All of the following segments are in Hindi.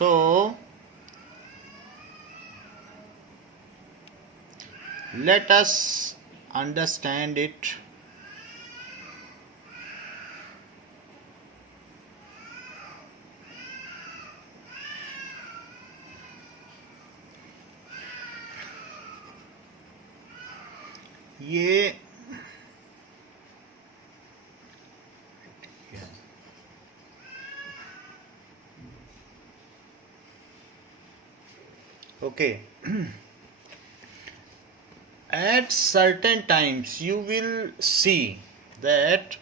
So let us understand it. ये okay. At certain times you will see that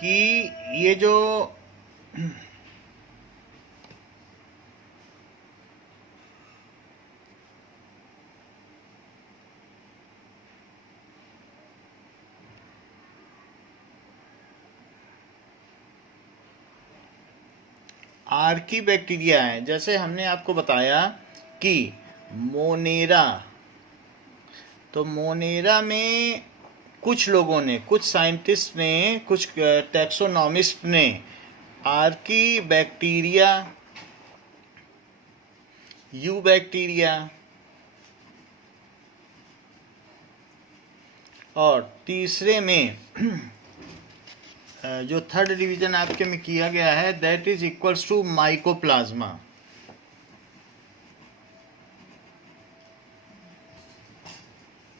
कि ये जो आर्की बैक्टीरिया है, जैसे हमने आपको बताया कि मोनेरा, तो मोनेरा में कुछ लोगों ने, कुछ साइंटिस्ट ने, कुछ टैक्सोनॉमिस्ट ने आर्की बैक्टीरिया, यू बैक्टीरिया और तीसरे में जो थर्ड डिवीजन आपके में किया गया है that is equals to mycoplasma.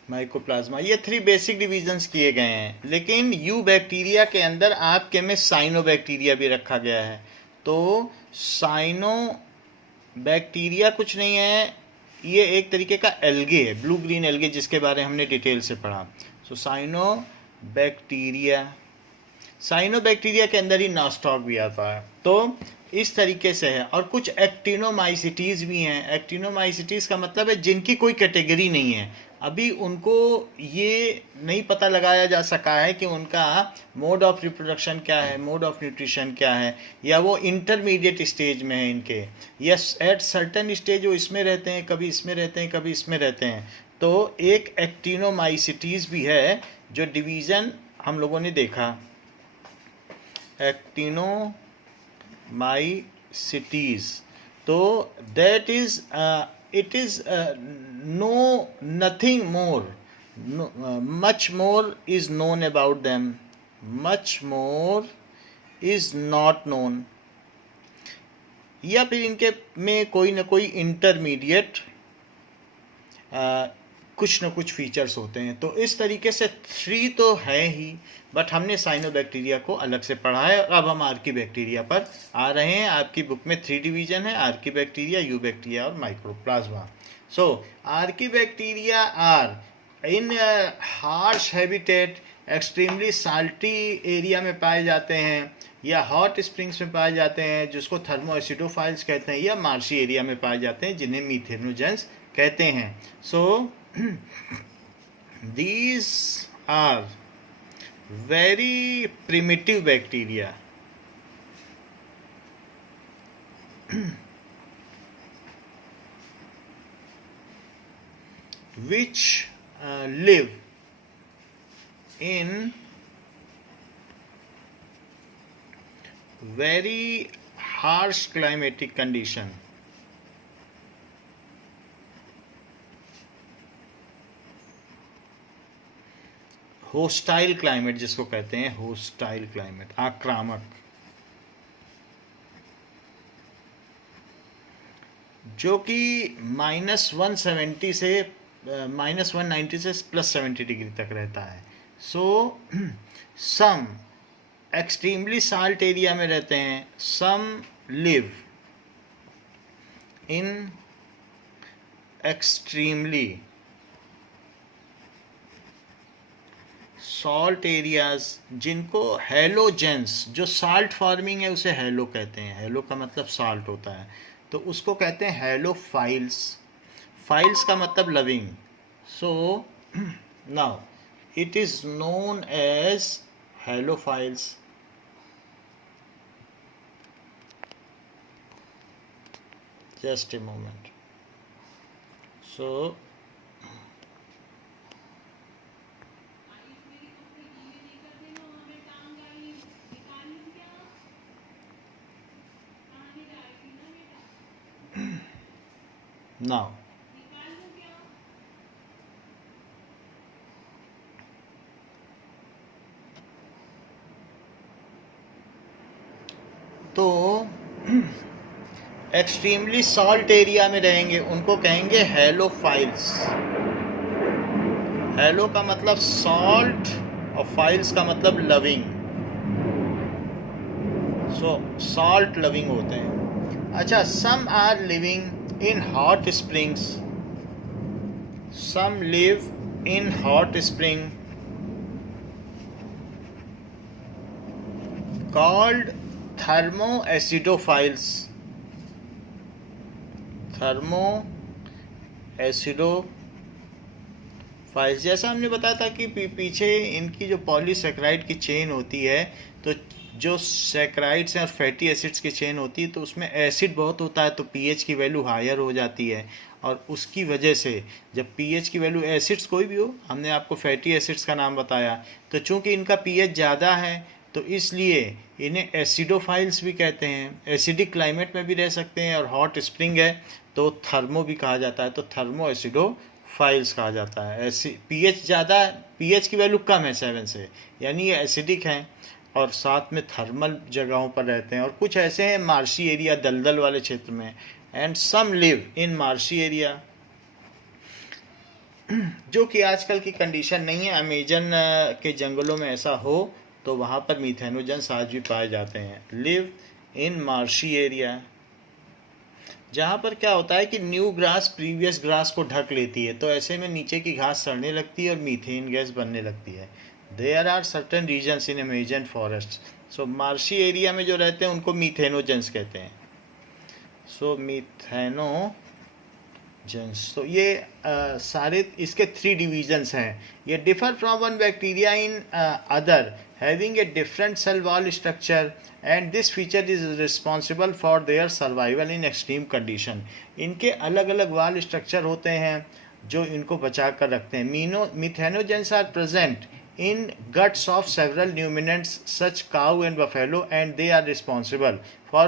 Mycoplasma, ये 3 बेसिक डिवीजन्स किए गए हैं, लेकिन यू बैक्टीरिया के अंदर आपके में साइनो बैक्टीरिया भी रखा गया है। तो साइनो बैक्टीरिया कुछ नहीं है, ये एक तरीके का एल्गे है, ब्लू ग्रीन एल्गे, जिसके बारे में हमने डिटेल से पढ़ा। सो साइनो बैक्टीरिया के अंदर ही नॉस्टॉक भी आता है। तो इस तरीके से है। और कुछ एक्टिनोमाइसिटीज़ भी हैं। एक्टिनोमाइसिटीज़ का मतलब है जिनकी कोई कैटेगरी नहीं है, अभी उनको ये नहीं पता लगाया जा सका है कि उनका मोड ऑफ रिप्रोडक्शन क्या है, मोड ऑफ न्यूट्रिशन क्या है, या वो इंटरमीडिएट स्टेज में है इनके, यस एट सर्टन स्टेज वो इसमें रहते हैं, कभी इसमें रहते हैं, कभी इसमें रहते हैं। तो एक एक्टिनोमाइसिटीज़ भी है जो डिवीज़न हम लोगों ने देखा, एक्टिनोमाइसिटीज़। तो that is it is nothing more, much more is known about them, much more is not known, या फिर इनके में कोई ना कोई इंटरमीडिएट कुछ न कुछ फीचर्स होते हैं। तो इस तरीके से 3 तो है ही, बट हमने साइनोबैक्टीरिया को अलग से पढ़ा है। और अब हम आर्की बैक्टीरिया पर आ रहे हैं। आपकी बुक में 3 डिवीजन है, आर्की बैक्टीरिया, यू बैक्टीरिया और mycoplasma. So archaebacteria are in harsh habitat, extremely salty area में पाए जाते हैं, या हॉट स्प्रिंग्स में पाए जाते हैं जिसको थर्मो एसिडोफाइल्स कहते हैं, या मार्शी एरिया में पाए जाते हैं जिन्हें मीथेनोजेंस कहते हैं। सो these are very primitive bacteria which live in very harsh climatic condition. Hostile climate जिसको कहते हैं, होस्टाइल क्लाइमेट, आक्रामक, जो कि -170 से -190 से +70 डिग्री तक रहता है। So some extremely salt area में रहते हैं, some live in extremely salt areas, जिनको हेलोजेंस, जो साल्ट फार्मिंग है उसे हेलो कहते हैं, हेलो का मतलब साल्ट होता है, तो उसको कहते हैं हेलोफाइल्स। फाइल्स का मतलब loving. So now it is known as halophiles. Just a moment. So now तो एक्सट्रीमली सॉल्ट एरिया में रहेंगे उनको कहेंगे हेलोफाइल्स। हेलो का मतलब सॉल्ट और फाइल्स का मतलब लविंग, सो सॉल्ट लविंग होते हैं। अच्छा, some are living in hot springs, some live in hot spring called thermoacidophiles, thermoacidophiles. जैसा हमने बताया था कि पीछे इनकी जो पॉलीसेक्राइड की चेन होती है, तो जो सेक्राइड्स हैं और फैटी एसिड्स की चेन होती है, तो उसमें एसिड बहुत होता है, तो पीएच की वैल्यू हायर हो जाती है। और उसकी वजह से जब पीएच की वैल्यू, एसिड्स कोई भी हो, हमने आपको फैटी एसिड्स का नाम बताया, तो चूंकि इनका पीएच ज़्यादा है तो इसलिए इन्हें एसिडोफाइल्स भी कहते हैं। एसिडिक क्लाइमेट में भी रह सकते हैं और हॉट स्प्रिंग है तो थर्मो भी कहा जाता है, तो थर्मो एसिडोफाइल्स कहा जाता है। ऐसी पीएच ज़्यादा, पीएच की वैल्यू कम है 7 से, यानी ये एसिडिक हैं और साथ में थर्मल जगहों पर रहते हैं। और कुछ ऐसे हैं मार्शी एरिया, दलदल वाले क्षेत्र में। And some live in marshy area, जो कि आजकल की कंडीशन नहीं है। अमेजन के जंगलों में ऐसा हो तो वहाँ पर मीथेनोजेंस आज भी पाए जाते हैं। लिव इन मार्शी एरिया, जहाँ पर क्या होता है कि न्यू ग्रास प्रीवियस ग्रास को ढक लेती है, तो ऐसे में नीचे की घास सड़ने लगती है और मीथेन गैस बनने लगती है। There are certain regions in Amazon forest, so marshy area में जो रहते हैं उनको मीथेनोजेंस कहते हैं। सो मीथेनोजेंस, तो ये सारे इसके 3 डिविजन्स हैं। ये differ from one bacteria in other having a different cell wall structure and this feature is responsible for their survival in extreme condition। इनके अलग अलग वाल स्ट्रक्चर होते हैं जो इनको बचा कर रखते हैं। Methanogens are present in guts of several ruminants such cow and buffalo and they are responsible for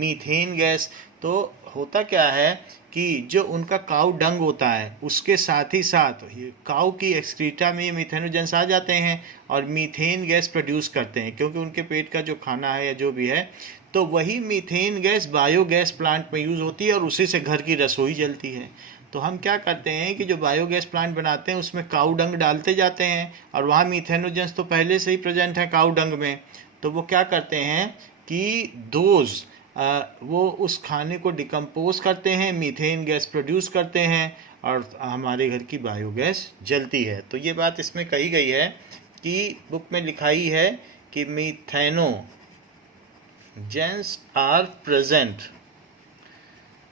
methane gas। तो होता क्या है कि जो उनका काऊ डंग होता है उसके साथ ही साथ काऊ की एक्सक्रीटा में ये मीथेनोजेंस आ जाते हैं और मीथेन गैस प्रोड्यूस करते हैं, क्योंकि उनके पेट का जो खाना है या जो भी है, तो वही मीथेन गैस बायोगैस प्लांट में यूज़ होती है और उसी से घर की रसोई जलती है। तो हम क्या करते हैं कि जो बायोगैस प्लांट बनाते हैं उसमें काऊ डंग डालते जाते हैं और वहाँ मीथेनोजेंस तो पहले से ही प्रेजेंट है काऊ डंग में, तो वो क्या करते हैं कि वो उस खाने को डिकम्पोज करते हैं, मीथेन गैस प्रोड्यूस करते हैं और हमारे घर की बायोगैस जलती है। तो ये बात इसमें कही गई है कि बुक में लिखाई है कि मीथेनोजेंस आर प्रेजेंट,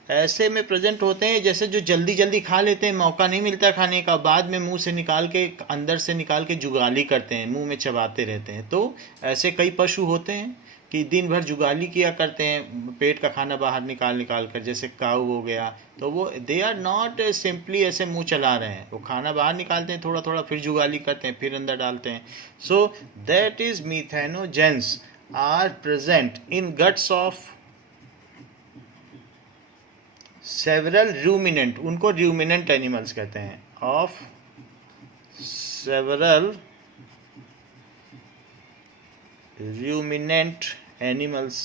ऐसे में प्रेजेंट होते हैं जैसे जो जल्दी जल्दी खा लेते हैं, मौका नहीं मिलता खाने का, बाद में मुंह से निकाल के, अंदर से निकाल के जुगाली करते हैं, मुंह में चबाते रहते हैं। तो ऐसे कई पशु होते हैं कि दिन भर जुगाली किया करते हैं, पेट का खाना बाहर निकाल कर, जैसे काऊ हो गया, तो वो दे आर नॉट सिंपली ऐसे मुंह चला रहे हैं, वो खाना बाहर निकालते हैं थोड़ा थोड़ा, फिर जुगाली करते हैं, फिर अंदर डालते हैं। So that is methanogens are present in guts of several ruminant, उनको रूमिनेंट एनिमल्स कहते हैं, of several ruminant animals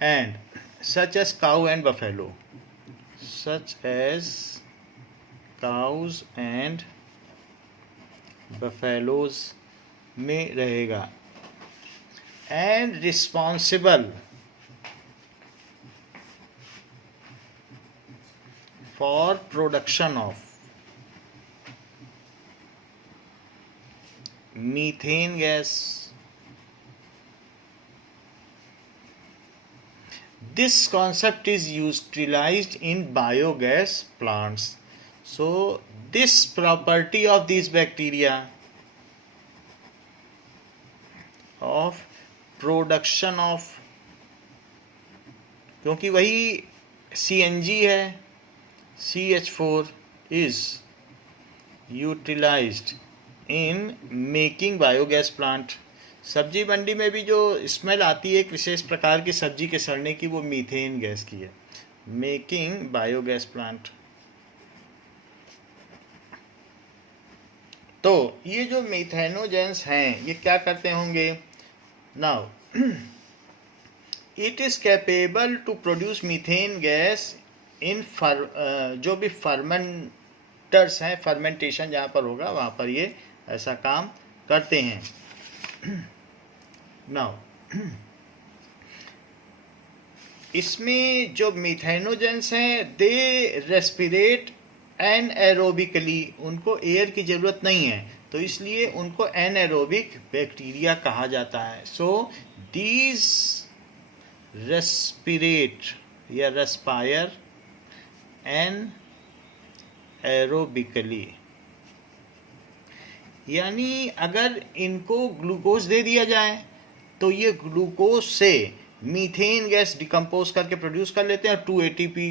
and such as cow and buffalo, such as cows and buffaloes में रहेगा। and responsible for production of methane gas। This concept is utilized in biogas plants। So this property of these bacteria of production of, क्योंकि वही CNG है, CH4 is utilized in making biogas plant। सब्जी मंडी में भी जो स्मेल आती है एक विशेष प्रकार की सब्जी के सड़ने की, वो मीथेन गैस की है। Making biogas plant. तो ये जो मीथेनोजेंस हैं ये क्या करते होंगे? Now it is capable to produce methane gas in जो भी फर्मेंटर्स हैं, फर्मेंटेशन जहाँ पर होगा वहाँ पर ये ऐसा काम करते हैं। नाउ इसमें जो मीथेनोजेंस हैं दे रेस्पिरेट एनएरोबिकली, उनको एयर की ज़रूरत नहीं है, तो इसलिए उनको एनएरोबिक बैक्टीरिया कहा जाता है। सो दीज रेस्पिरेट या रेस्पायर एन एरोबिकली, यानी अगर इनको ग्लूकोज दे दिया जाए तो ये ग्लूकोज से मीथेन गैस डिकम्पोज करके प्रोड्यूस कर लेते हैं और 2 एटीपी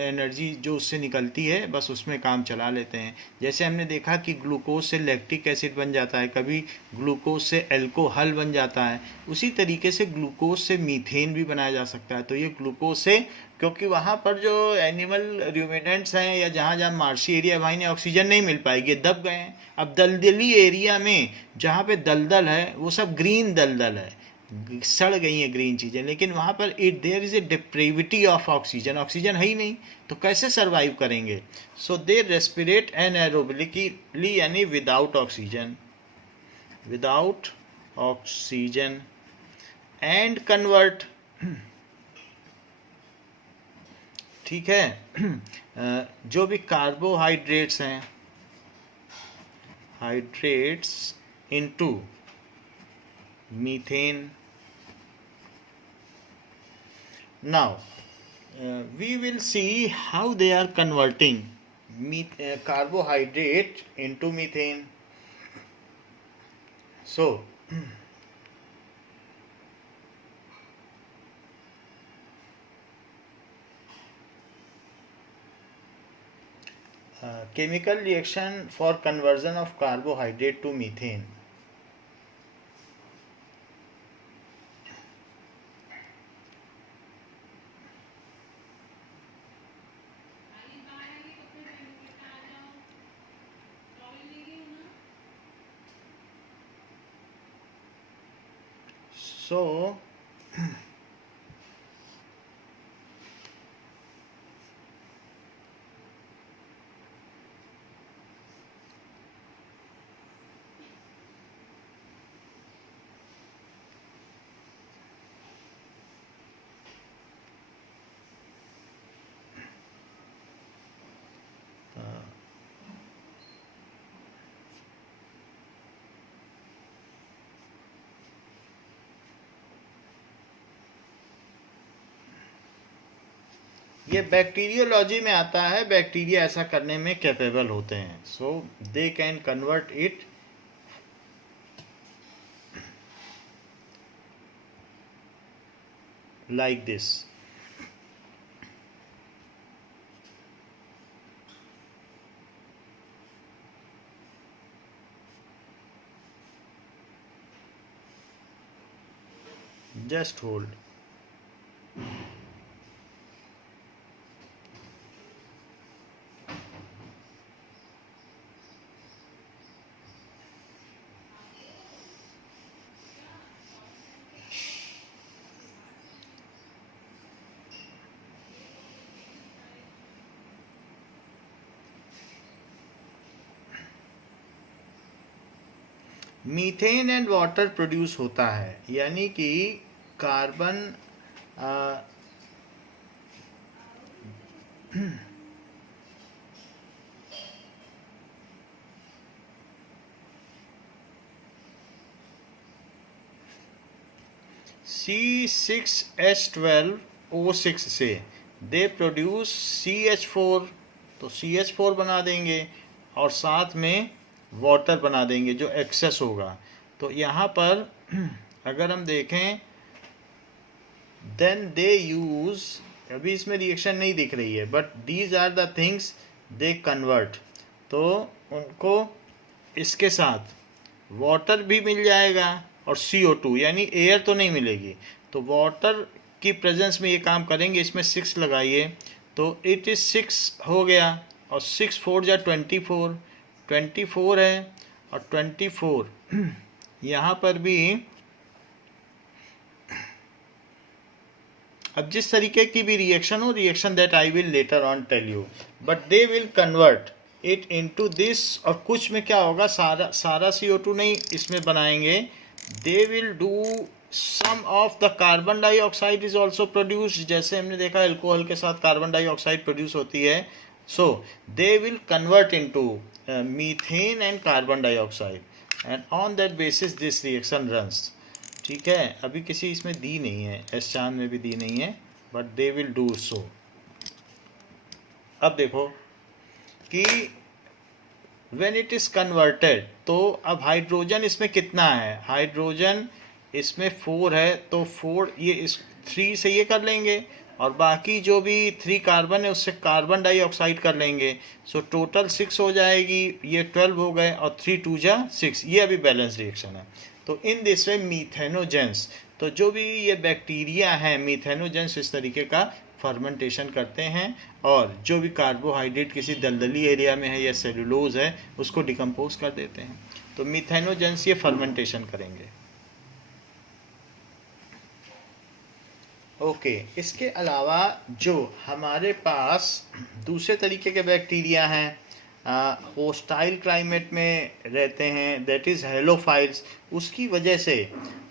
एनर्जी जो उससे निकलती है बस उसमें काम चला लेते हैं। जैसे हमने देखा कि ग्लूकोज से लैक्टिक एसिड बन जाता है, कभी ग्लूकोज से एल्कोहल बन जाता है, उसी तरीके से ग्लूकोज से मीथेन भी बनाया जा सकता है। तो ये ग्लूकोज से, क्योंकि वहाँ पर जो एनिमल रूमिनेंट्स हैं या जहाँ जहाँ मार्शी एरिया वहाँ इन्हें ऑक्सीजन नहीं मिल पाएगी, दब गए हैं। अब दलदली एरिया में जहाँ पे दलदल है वो सब ग्रीन दलदल है, सड़ गई हैं ग्रीन चीज़ें, लेकिन वहाँ पर there is a depravity of oxygen, oxygen है ही नहीं, तो कैसे सरवाइव करेंगे? सो दे रेस्पिरेट एनएरोबिकली, यानी without oxygen, without oxygen and convert, ठीक है, जो भी कार्बोहाइड्रेट्स हैं, hydrates into methane. Now we will see how they are converting carbohydrate into methane. So chemical reaction for conversion of carbohydrate to methane. So ये बैक्टीरियोलॉजी में आता है, बैक्टीरिया ऐसा करने में कैपेबल होते हैं। So they can convert it like this. Just hold. Methane and water produce होता है, यानी कि कार्बन C6H12O6 से दे प्रोड्यूस CH4, तो CH4 बना देंगे और साथ में वाटर बना देंगे जो एक्सेस होगा। तो यहाँ पर अगर हम देखें देन दे यूज़, अभी इसमें रिएक्शन नहीं दिख रही है, but these are the things they convert. तो उनको इसके साथ वाटर भी मिल जाएगा और CO2, यानी एयर तो नहीं मिलेगी। तो वाटर की प्रेजेंस में ये काम करेंगे। इसमें 6 लगाइए तो इट इज़ 6 हो गया, और 6 4 जा 24, 24 है, और 24 यहाँ पर भी अब जिस तरीके की भी रिएक्शन हो, reaction that I will later on tell you, but they will convert it into this. और कुछ में क्या होगा, सारा CO2 नहीं इसमें बनाएंगे, they will do some of the carbon dioxide is also produced. जैसे हमने देखा अल्कोहल के साथ कार्बन डाइऑक्साइड प्रोड्यूस होती है, so they will convert into methane and carbon dioxide, and on that basis this reaction runs. ठीक है, अभी किसी इसमें दी नहीं है, एस चांद में भी दी नहीं है, but they will do so. अब देखो कि व्हेन इट इज कन्वर्टेड, तो अब हाइड्रोजन इसमें कितना है, हाइड्रोजन इसमें 4 है, तो 4 ये इस 3 से ये कर लेंगे, और बाकी जो भी 3 कार्बन है उससे कार्बन डाइऑक्साइड कर लेंगे। सो टोटल 6 हो जाएगी, ये 12 हो गए, और 3 2 जा 6, ये अभी बैलेंस रिएक्शन है। तो इन दिस वे मीथेनोजेंस, तो जो भी ये बैक्टीरिया हैं मीथेनोजेंस इस तरीके का फर्मेंटेशन करते हैं, और जो भी कार्बोहाइड्रेट किसी दलदली एरिया में है या सेलुलोज है उसको डिकम्पोज कर देते हैं। तो मीथेनोजेंस ये फर्मेंटेशन करेंगे। ओके, इसके अलावा जो हमारे पास दूसरे तरीके के बैक्टीरिया हैं, होस्टाइल क्लाइमेट में रहते हैं, दैट इज़ हेलोफाइल्स। उसकी वजह से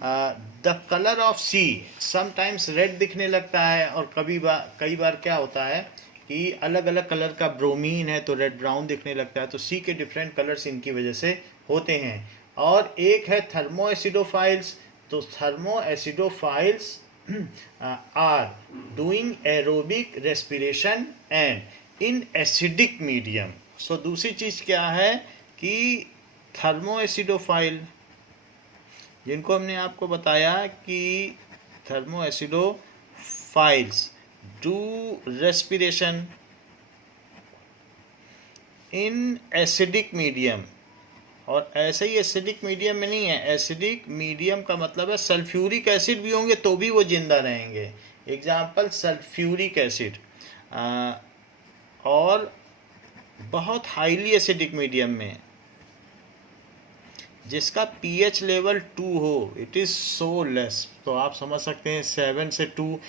the colour of see sometimes red दिखने लगता है, और कई बार क्या होता है कि अलग अलग कलर का ब्रोमीन है तो रेड ब्राउन दिखने लगता है। तो सी के डिफरेंट कलर्स इनकी वजह से होते हैं। और एक है थर्मो एसिडोफाइल्स। तो thermo acidophiles are doing aerobic respiration and in acidic medium। सो दूसरी चीज क्या है कि थर्मो एसिडोफाइल, जिनको हमने आपको बताया कि thermo acidophiles do respiration in acidic medium. और ऐसे ही एसिडिक मीडियम में नहीं है, एसिडिक मीडियम का मतलब है सल्फ्यूरिक एसिड भी होंगे तो भी वो जिंदा रहेंगे। Example sulphuric acid. और बहुत हाईली एसिडिक मीडियम में जिसका pH लेवल 2 हो, इट इज़ सो लेस, तो आप समझ सकते हैं 7 से 2।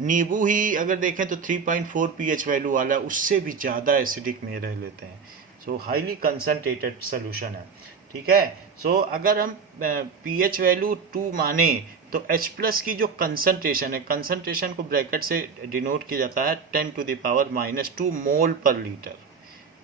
नींबू ही अगर देखें तो 3.4 pH वैल्यू वाला है, उससे भी ज़्यादा एसिडिक में रह लेते हैं। सो हाईली कंसनट्रेटेड सोल्यूशन है। ठीक है, सो अगर हम pH वैल्यू 2 माने तो H+ की जो कंसनट्रेशन है, कंसनट्रेशन को ब्रैकेट से डिनोट किया जाता है 10⁻⁻² मोल पर लीटर,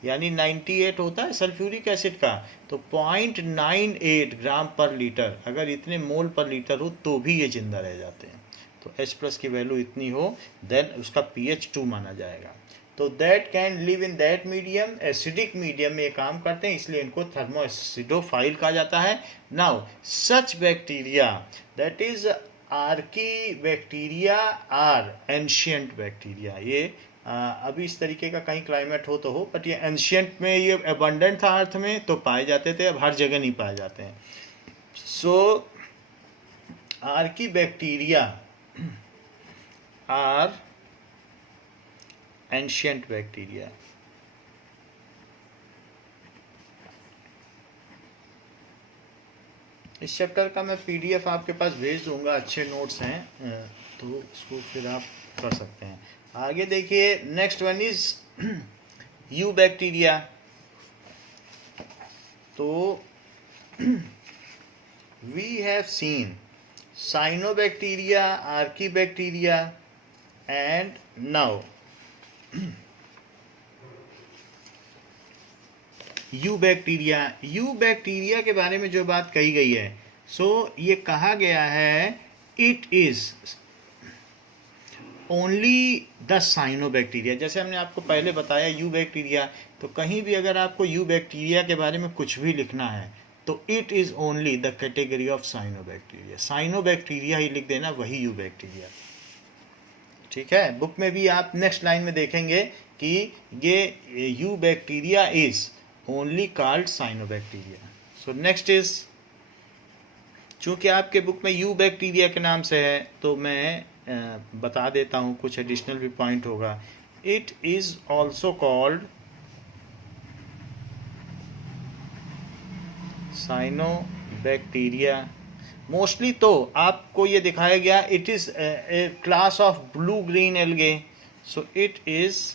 यानी 98 होता है सल्फ्यूरिक एसिड का, तो 0.98 ग्राम पर लीटर अगर इतने मोल पर लीटर हो तो भी ये जिंदा रह जाते हैं। तो H+ की वैल्यू इतनी हो देन उसका pH 2 माना जाएगा। तो that can live in that medium, acidic medium में ये काम करते हैं, इसलिए इनको थर्मो एसिडोफाइल कहा जाता है। Now such bacteria that is archaebacteria are ancient bacteria. ये अभी इस तरीके का कहीं क्लाइमेट हो तो हो, बट ये एंशियंट में ये अबंडेंट था अर्थ में तो पाए जाते थे, अब हर जगह नहीं पाए जाते हैं। So archaebacteria are ancient bacteria. इस चैप्टर का मैं PDF आपके पास भेज दूंगा, अच्छे नोट्स हैं, तो उसको फिर आप कर सकते हैं। आगे देखिए, next one is eubacteria. तो we have seen cyanobacteria, archaebacteria and now eubacteria. Eubacteria के बारे में जो बात कही गई है, सो ये कहा गया है it is only the cyanobacteria. जैसे हमने आपको पहले बताया यू बैक्टीरिया, तो कहीं भी अगर आपको यू बैक्टीरिया के बारे में कुछ भी लिखना है तो it is only the category of cyanobacteria. Cyanobacteria ही लिख देना, वही यू बैक्टीरिया। ठीक है, बुक में भी आप नेक्स्ट लाइन में देखेंगे कि ये you bacteria is only called cyanobacteria. So next is चूँकि आपके बुक में यू बैक्टीरिया के नाम से है तो मैं बता देता हूँ, कुछ एडिशनल भी पॉइंट होगा. It is also called cyanobacteria. Mostly तो आपको ये दिखाया गया it is a class of blue green algae. So it is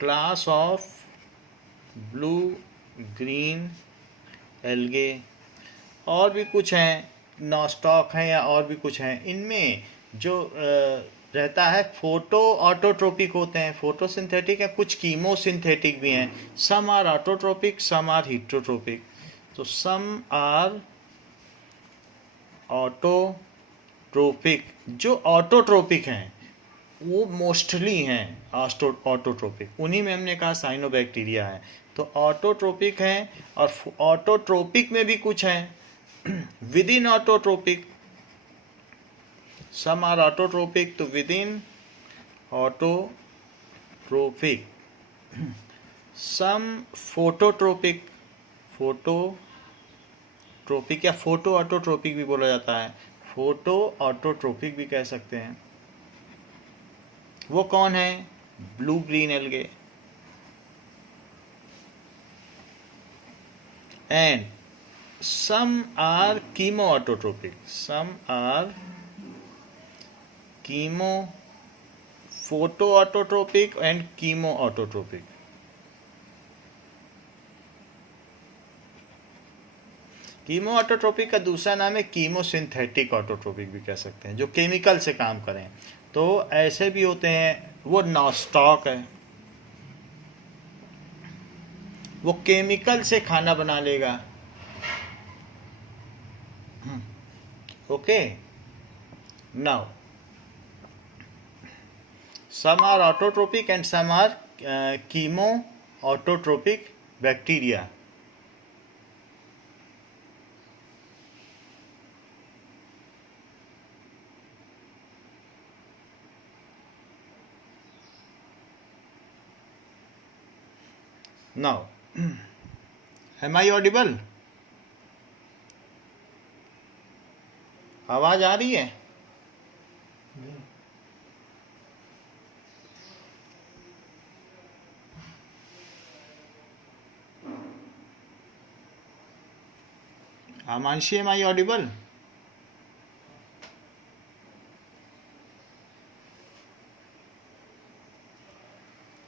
class of blue green algae. और भी कुछ हैं, नॉस्टॉक हैं या और भी कुछ हैं. इनमें जो रहता है फोटो ऑटोट्रोपिक होते हैं, फोटोसिंथेटिक है, कुछ कीमोसिंथेटिक भी हैं. Some are autotrophic, some are heterotrophic. तो सम आर ऑटोट्रोपिक. जो ऑटोट्रोपिक हैं वो मोस्टली हैं ऑटोट्रोपिक. उन्हीं में हमने कहा साइनोबैक्टीरिया है. तो ऑटोट्रोपिक हैं, और ऑटोट्रोपिक में भी कुछ हैं within autotrophic. Some are autotrophic, तो within autotrophic. Some phototrophic, phototrophic या फोटो ऑटोट्रोपिक भी बोला जाता है, फोटो ऑटोट्रोपिक भी कह सकते हैं. वो कौन है? Blue green algae. And some are chemoautotropic, some are photoautotropic and chemoautotropic. कीमोऑटोट्रोपिक का दूसरा नाम है कीमोसिंथेटिक ऑटोट्रोपिक भी कह सकते हैं, जो केमिकल से काम करें. तो ऐसे भी होते हैं. वो नॉस्टॉक है, वो केमिकल से खाना बना लेगा. Okay, now some are autotrophic and some are chemoautotropic bacteria. Now, am I audible? आवाज आ रही है? Amanshi, am I audible?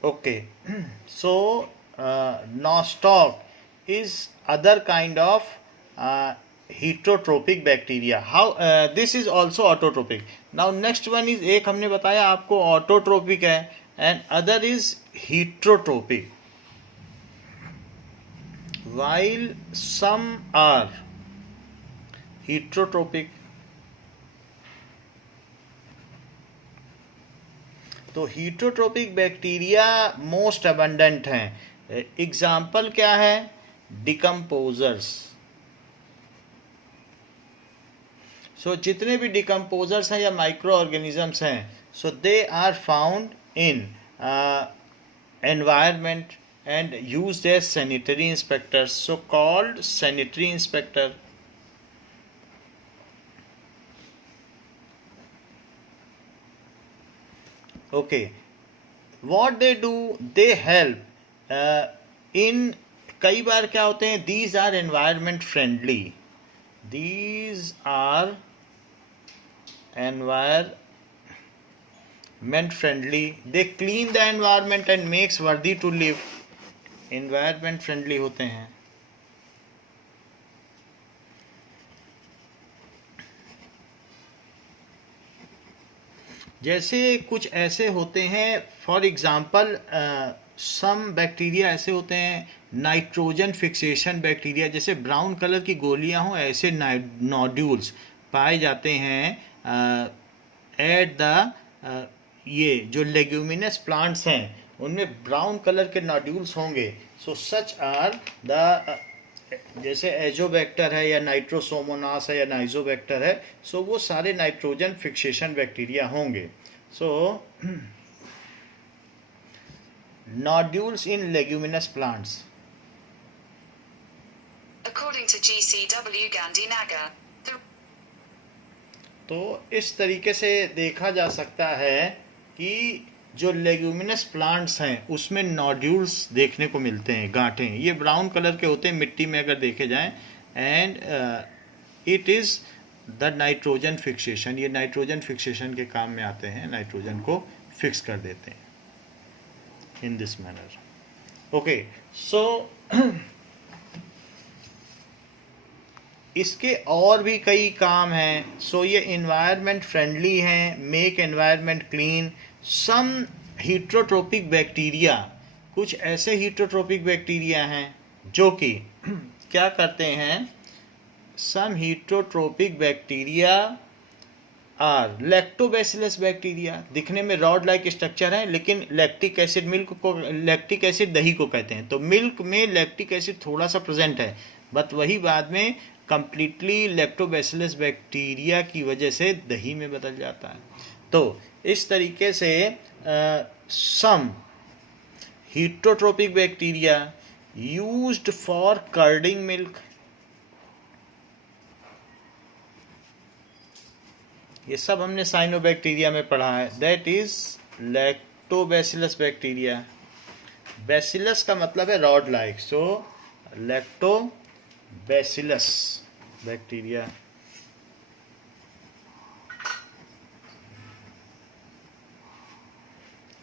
Okay. So nostoc is other kind of heterotropic bacteria. How this is also autotropic. Now next one is, एक हमने बताया आपको autotropic है, and other is heterotropic. While some are heterotropic, तो हीटरोट्रोपिक बैक्टीरिया मोस्ट अबंडेंट हैं. एग्जाम्पल क्या है? डिकम्पोजर्स. सो जितने भी डिकम्पोजर्स हैं या माइक्रो ऑर्गेनिजम्स हैं, so they are found in environment and used as sanitary inspectors, so called sanitary inspector. Okay, what they do, they help in, कई बार क्या होते हैं, these are environment friendly, these are environment friendly, they clean the environment and makes worthy to live. environment friendly होते हैं. जैसे कुछ ऐसे होते हैं, फॉर एग्जांपल सम बैक्टीरिया ऐसे होते हैं नाइट्रोजन फिक्सेशन बैक्टीरिया, जैसे ब्राउन कलर की गोलियां हों, ऐसे नोड्यूल्स पाए जाते हैं एट द ये जो लेग्यूमिनस प्लांट्स हैं उनमें ब्राउन कलर के नोड्यूल्स होंगे. सो सच आर द, जैसे एजोबैक्टर है या नाइट्रोसोमोनास है या नाइजोबैक्टर है, सो वो सारे नाइट्रोजन फिक्सेशन बैक्टीरिया होंगे. सो nodules in leguminous plants. According to GCW Gandhinagar. तो इस तरीके से देखा जा सकता है कि जो लेग्यूमिनस प्लांट्स हैं उसमें नोड्यूल्स देखने को मिलते हैं, गांठें। ये ब्राउन कलर के होते हैं मिट्टी में अगर देखे जाएं, and it is the nitrogen fixation. ये नाइट्रोजन फिक्सेशन के काम में आते हैं, नाइट्रोजन को फिक्स कर देते हैं इन दिस मैनर। ओके, सो इसके और भी कई काम हैं। सो ये इन्वायरमेंट फ्रेंडली हैं, मेक एनवायरनमेंट क्लीन। सम हीट्रोट्रोपिक बैक्टीरिया, कुछ ऐसे हीट्रोट्रोपिक बैक्टीरिया हैं जो कि क्या करते हैं, सम heterotrophic bacteria are lactobacillus bacteria. दिखने में रॉड लाइक स्ट्रक्चर है, लेकिन लैक्टिक एसिड, मिल्क को लैक्टिक एसिड दही को कहते हैं, तो मिल्क में लैक्टिक एसिड थोड़ा सा प्रेजेंट है, बट वही बाद में कंप्लीटली लैक्टोबैसिलस बैक्टीरिया की वजह से दही में बदल जाता है। तो इस तरीके से some heterotrophic bacteria used for curding milk, ये सब हमने साइनोबैक्टीरिया में पढ़ा है, that is lactobacillus bacteria. Bacillus का मतलब है rod like, so lactobacillus bacteria.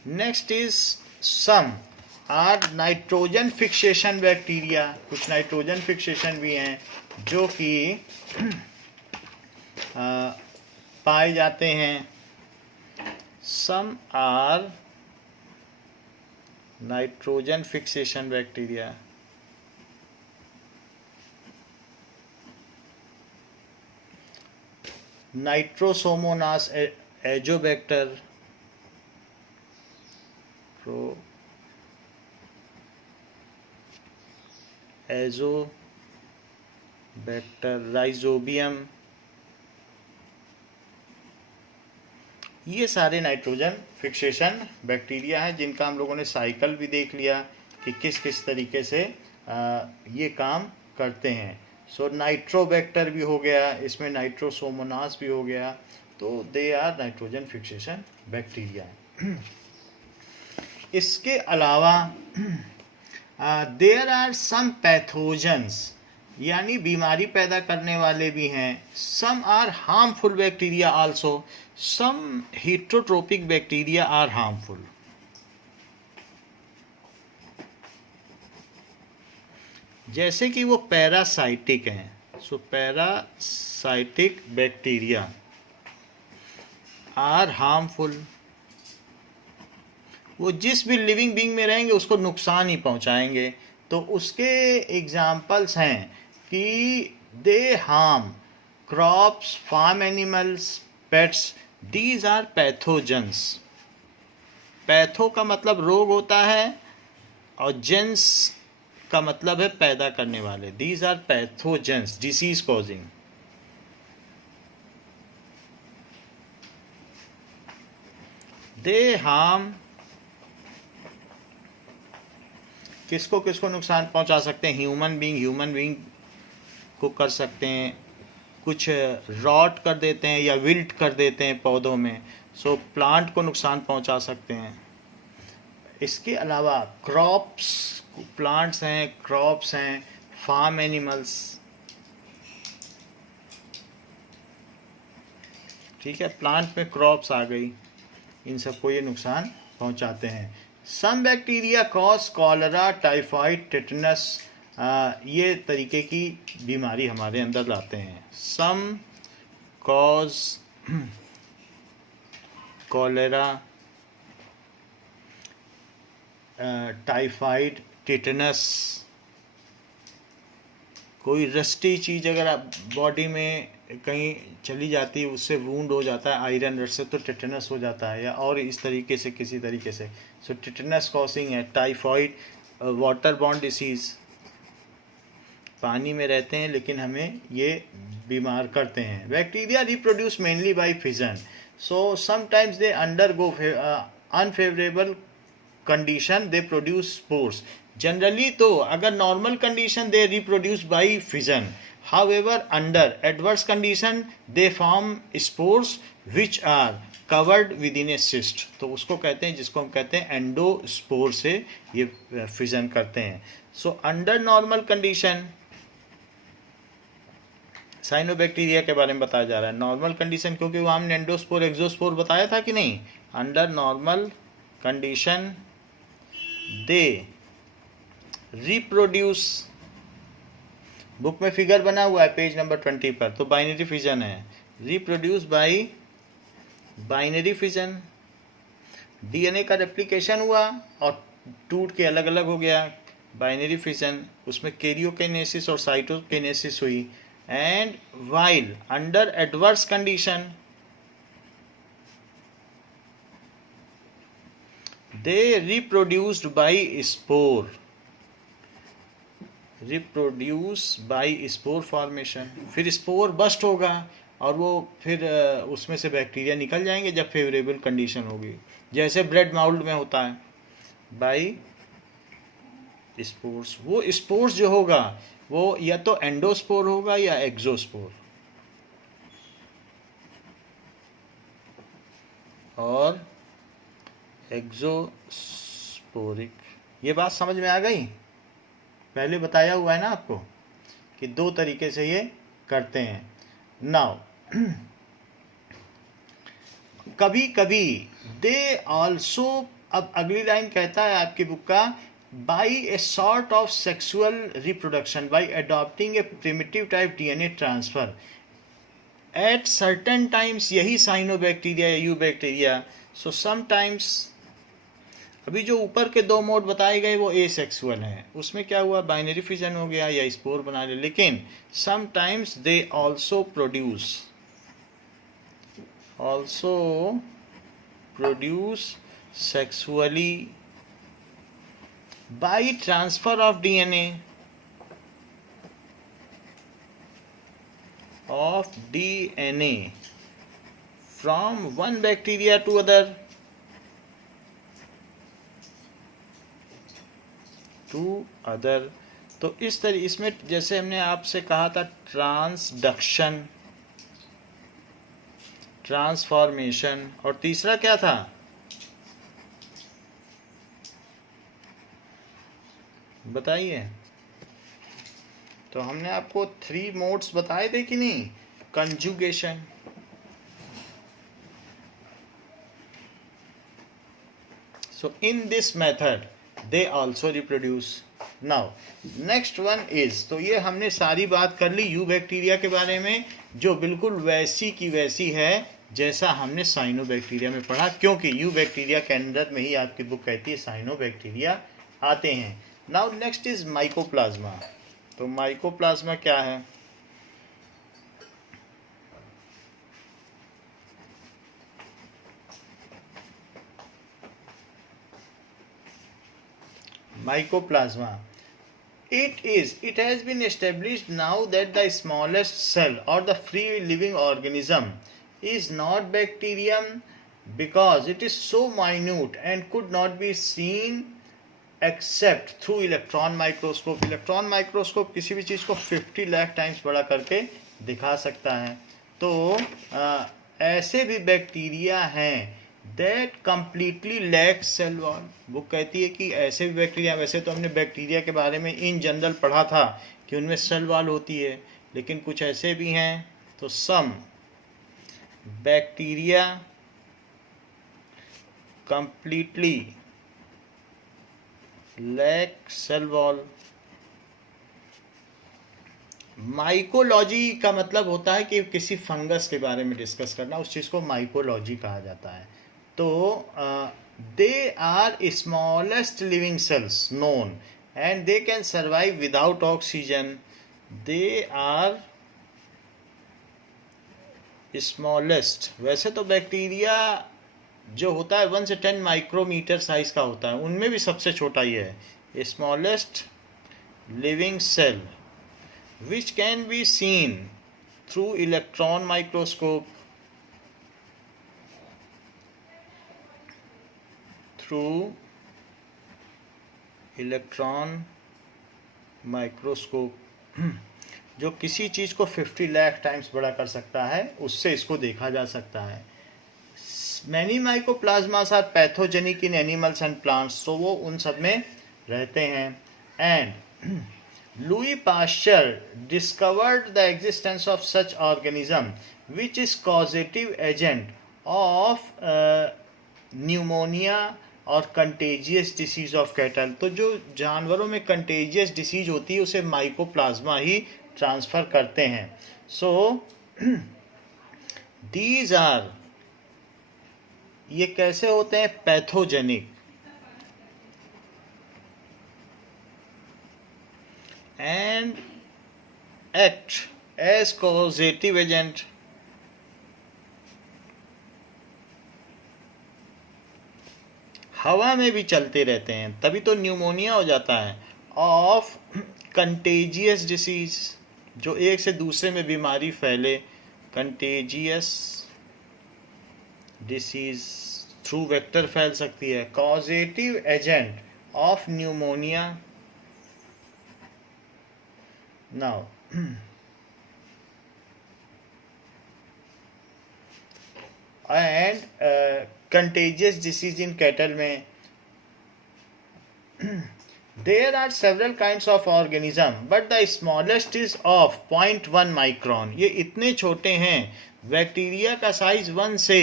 Next is some are nitrogen fixation bacteria. कुछ नाइट्रोजन फिक्सेशन भी हैं जो कि पाए जाते हैं। Some are nitrogen fixation bacteria. Nitrosomonas Azotobacter, Azotobacter, Rhizobium, ये सारे नाइट्रोजन फिक्सेशन बैक्टीरिया हैं जिनका हम लोगों ने साइकिल भी देख लिया कि किस किस तरीके से ये काम करते हैं। सो नाइट्रोबैक्टर भी हो गया, इसमें नाइट्रोसोमोनास भी हो गया, तो they are nitrogen fixation bacteria. इसके अलावा देयर आर सम पैथोजेंस, यानी बीमारी पैदा करने वाले भी हैं। Some are harmful bacteria also, some heterotrophic bacteria are harmful. जैसे कि वो पैरासाइटिक हैं, so parasitic bacteria are harmful. वो जिस भी लिविंग बीइंग में रहेंगे उसको नुकसान ही पहुंचाएंगे। तो उसके एग्जाम्पल्स हैं कि they harm crops, farm animals, pets, these are pathogens. Patho का मतलब रोग होता है और जेंस का मतलब है पैदा करने वाले। These are pathogens, disease causing. They harm, किसको किसको नुकसान पहुंचा सकते हैं, ह्यूमन बीइंग को कर सकते हैं, कुछ रॉट कर देते हैं या विल्ट कर देते हैं पौधों में, सो प्लांट को नुकसान पहुंचा सकते हैं। इसके अलावा क्रॉप्स, प्लांट्स हैं, क्रॉप्स हैं, फार्म एनिमल्स, ठीक है, प्लांट में क्रॉप्स आ गई, इन सबको ये नुकसान पहुंचाते हैं। Some bacteria cause cholera, typhoid, tetanus, ये तरीके की बीमारी हमारे अंदर लाते हैं। Some cause cholera, typhoid, tetanus. कोई रस्टी चीज़ अगर बॉडी में कहीं चली जाती है, उससे वूंड हो जाता है आयरन रस्ट से, तो टेटनस हो जाता है, या और इस तरीके से किसी तरीके से। सो टेटनस कॉजिंग है। टाइफाइड, वाटर बॉर्न डिसीज़, पानी में रहते हैं लेकिन हमें ये बीमार करते हैं। Bacteria reproduce mainly by fission, so sometimes they undergo unfavourable condition, they produce spores. Generally तो अगर normal condition they reproduce by fission, However, under adverse condition they form spores which are covered within a cyst. तो उसको कहते हैं, जिसको हम कहते हैं एंडोस्पोर से ये फिजन करते हैं. So under normal condition, cyanobacteria के बारे में बताया जा रहा है. नॉर्मल कंडीशन, क्योंकि वहाँ हमने एंडोस्पोर एक्सोस्पोर बताया था कि नहीं. Under normal condition they reproduce, book में फिगर बना हुआ है पेज नंबर 20 पर, तो बाइनरी फिजन है. Reproduce by binary fission, DNA का रेप्लिकेशन हुआ और टूट के अलग अलग हो गया. बाइनरी फिजन, उसमें कैरियोकाइनेसिस और साइटोकाइनेसिस हुई. And while under adverse condition they reproduced by spore, reproduce by spore formation. फिर स्पोर बस्ट होगा और वो फिर उसमें से बैक्टीरिया निकल जाएंगे जब फेवरेबल कंडीशन होगी, जैसे ब्रेड माउल्ड में होता है. बाय स्पोर्स, वो स्पोर्स जो होगा वो या तो एंडोस्पोर होगा या एक्सोस्पोर. और एक्सोस्पोरिक, ये बात समझ में आ गई. पहले बताया हुआ है ना आपको कि दो तरीके से ये करते हैं. नाउ कभी कभी दे ऑल्सो, अब अगली लाइन कहता है आपकी बुक का, by a sort of sexual reproduction by adopting A primitive type DNA transfer at certain times. यही साइनोबैक्टीरिया या यू बैक्टीरिया. सो समटाइम्स, अभी जो ऊपर के दो मोड बताए गए वो ए सेक्सुअल हैं, उसमें क्या हुआ, बाइनरी फिजन हो गया या स्पोर बना लिया. लेकिन sometimes they also produce sexually by transfer of DNA from one bacteria to other तो इस तरह, इसमें जैसे हमने आपसे कहा था ट्रांसडक्शन, ट्रांसफॉर्मेशन, और तीसरा क्या था, बताइए. तो हमने आपको 3 मोड्स बताए थे कि नहीं. Conjugation, so in this method they also reproduce. Now next one is, तो ये हमने सारी बात कर ली यू बैक्टीरिया के बारे में, जो बिल्कुल वैसी की वैसी है जैसा हमने साइनोबैक्टीरिया में पढ़ा, क्योंकि यू बैक्टीरिया के अंदर में ही आपकी बुक कहती है साइनोबैक्टीरिया आते हैं. Now next is mycoplasma. तो माइकोप्लाज्मा क्या है. Mycoplasma. It has been established now that the smallest cell or the free living organism is not bacterium because it is so minute and could not be seen except through electron microscope. Electron microscope किसी भी चीज़ को 50 लाख टाइम्स बड़ा करके दिखा सकता है. तो ऐसे भी बैक्टीरिया हैं that completely lack cell wall. Book कहती है कि ऐसे भी बैक्टीरिया, वैसे तो हमने बैक्टीरिया के बारे में इन जनरल पढ़ा था कि उनमें सेल वॉल होती है, लेकिन कुछ ऐसे भी हैं. तो some bacteria completely lack cell wall. Mycology का मतलब होता है कि किसी फंगस के बारे में डिस्कस करना, उस चीज़ को माइकोलॉजी कहा जाता है. तो they are smallest living cells known and they can survive without oxygen. They are smallest. वैसे तो बैक्टीरिया जो होता है 1 से 10 माइक्रोमीटर साइज का होता है, उनमें भी सबसे छोटा ये है. Smallest living cell which can be seen through electron microscope, through electron microscope. जो किसी चीज़ को 50 लाख टाइम्स बड़ा कर सकता है, उससे इसको देखा जा सकता है। Many mycoplasmas are pathogenic in animals and plants, तो वो उन सब में रहते हैं। And Louis Pasteur discovered the existence of such organism which is causative agent of pneumonia और contagious disease of cattle। तो जो जानवरों में contagious disease होती है उसे माइकोप्लाज्मा ही ट्रांसफर करते हैं। So these are, ये कैसे होते हैं? Pathogenic and act as causative agent हवा में भी चलते रहते हैं, तभी तो न्यूमोनिया हो जाता है। ऑफ कंटेजियस डिसीज, जो एक से दूसरे में बीमारी फैले, कंटेजियस डिसीज थ्रू वेक्टर फैल सकती है। Causative agent of pneumonia. Now, and contagious disease in cattle में there are several kinds of organism, but the smallest is of 0.1 micron। ये इतने छोटे हैं, बैक्टीरिया का साइज 1 से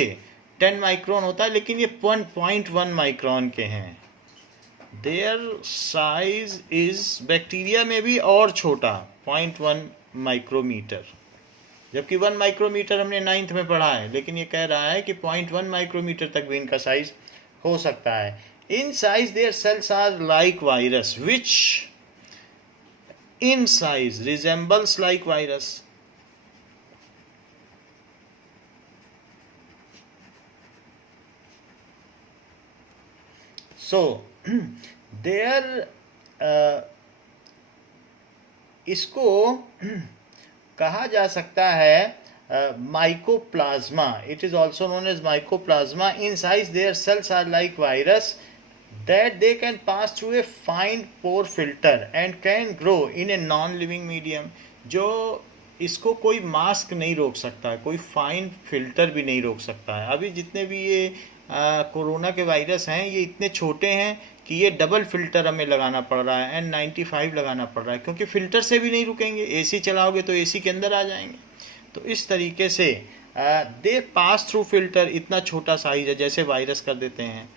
10 माइक्रोन होता है, लेकिन ये 1.1 माइक्रोन के हैं। देयर साइज इज, बैक्टीरिया में भी और छोटा, 0.1 माइक्रोमीटर, जबकि 1 माइक्रोमीटर हमने 9th में पढ़ा है, लेकिन ये कह रहा है कि 0.1 माइक्रोमीटर तक भी इनका साइज हो सकता है। In size their cells are like virus which in size resembles like virus. So their इसको कहा जा सकता है mycoplasma. It is also known as mycoplasma. In size their cells are like virus that they can pass through a fine pore filter and can grow in a non living medium. जो इसको कोई मास्क नहीं रोक सकता है, कोई फाइन फिल्टर भी नहीं रोक सकता है। अभी जितने भी ये कोरोना के वायरस हैं, ये इतने छोटे हैं कि ये डबल फिल्टर हमें लगाना पड़ रहा है, N95 लगाना पड़ रहा है, क्योंकि फिल्टर से भी नहीं रुकेंगे। एसी चलाओगे तो एसी के अंदर आ जाएंगे। तो इस तरीके से दे पास थ्रू फिल्टर, इतना छोटा साइज है, जैसे वायरस कर देते हैं।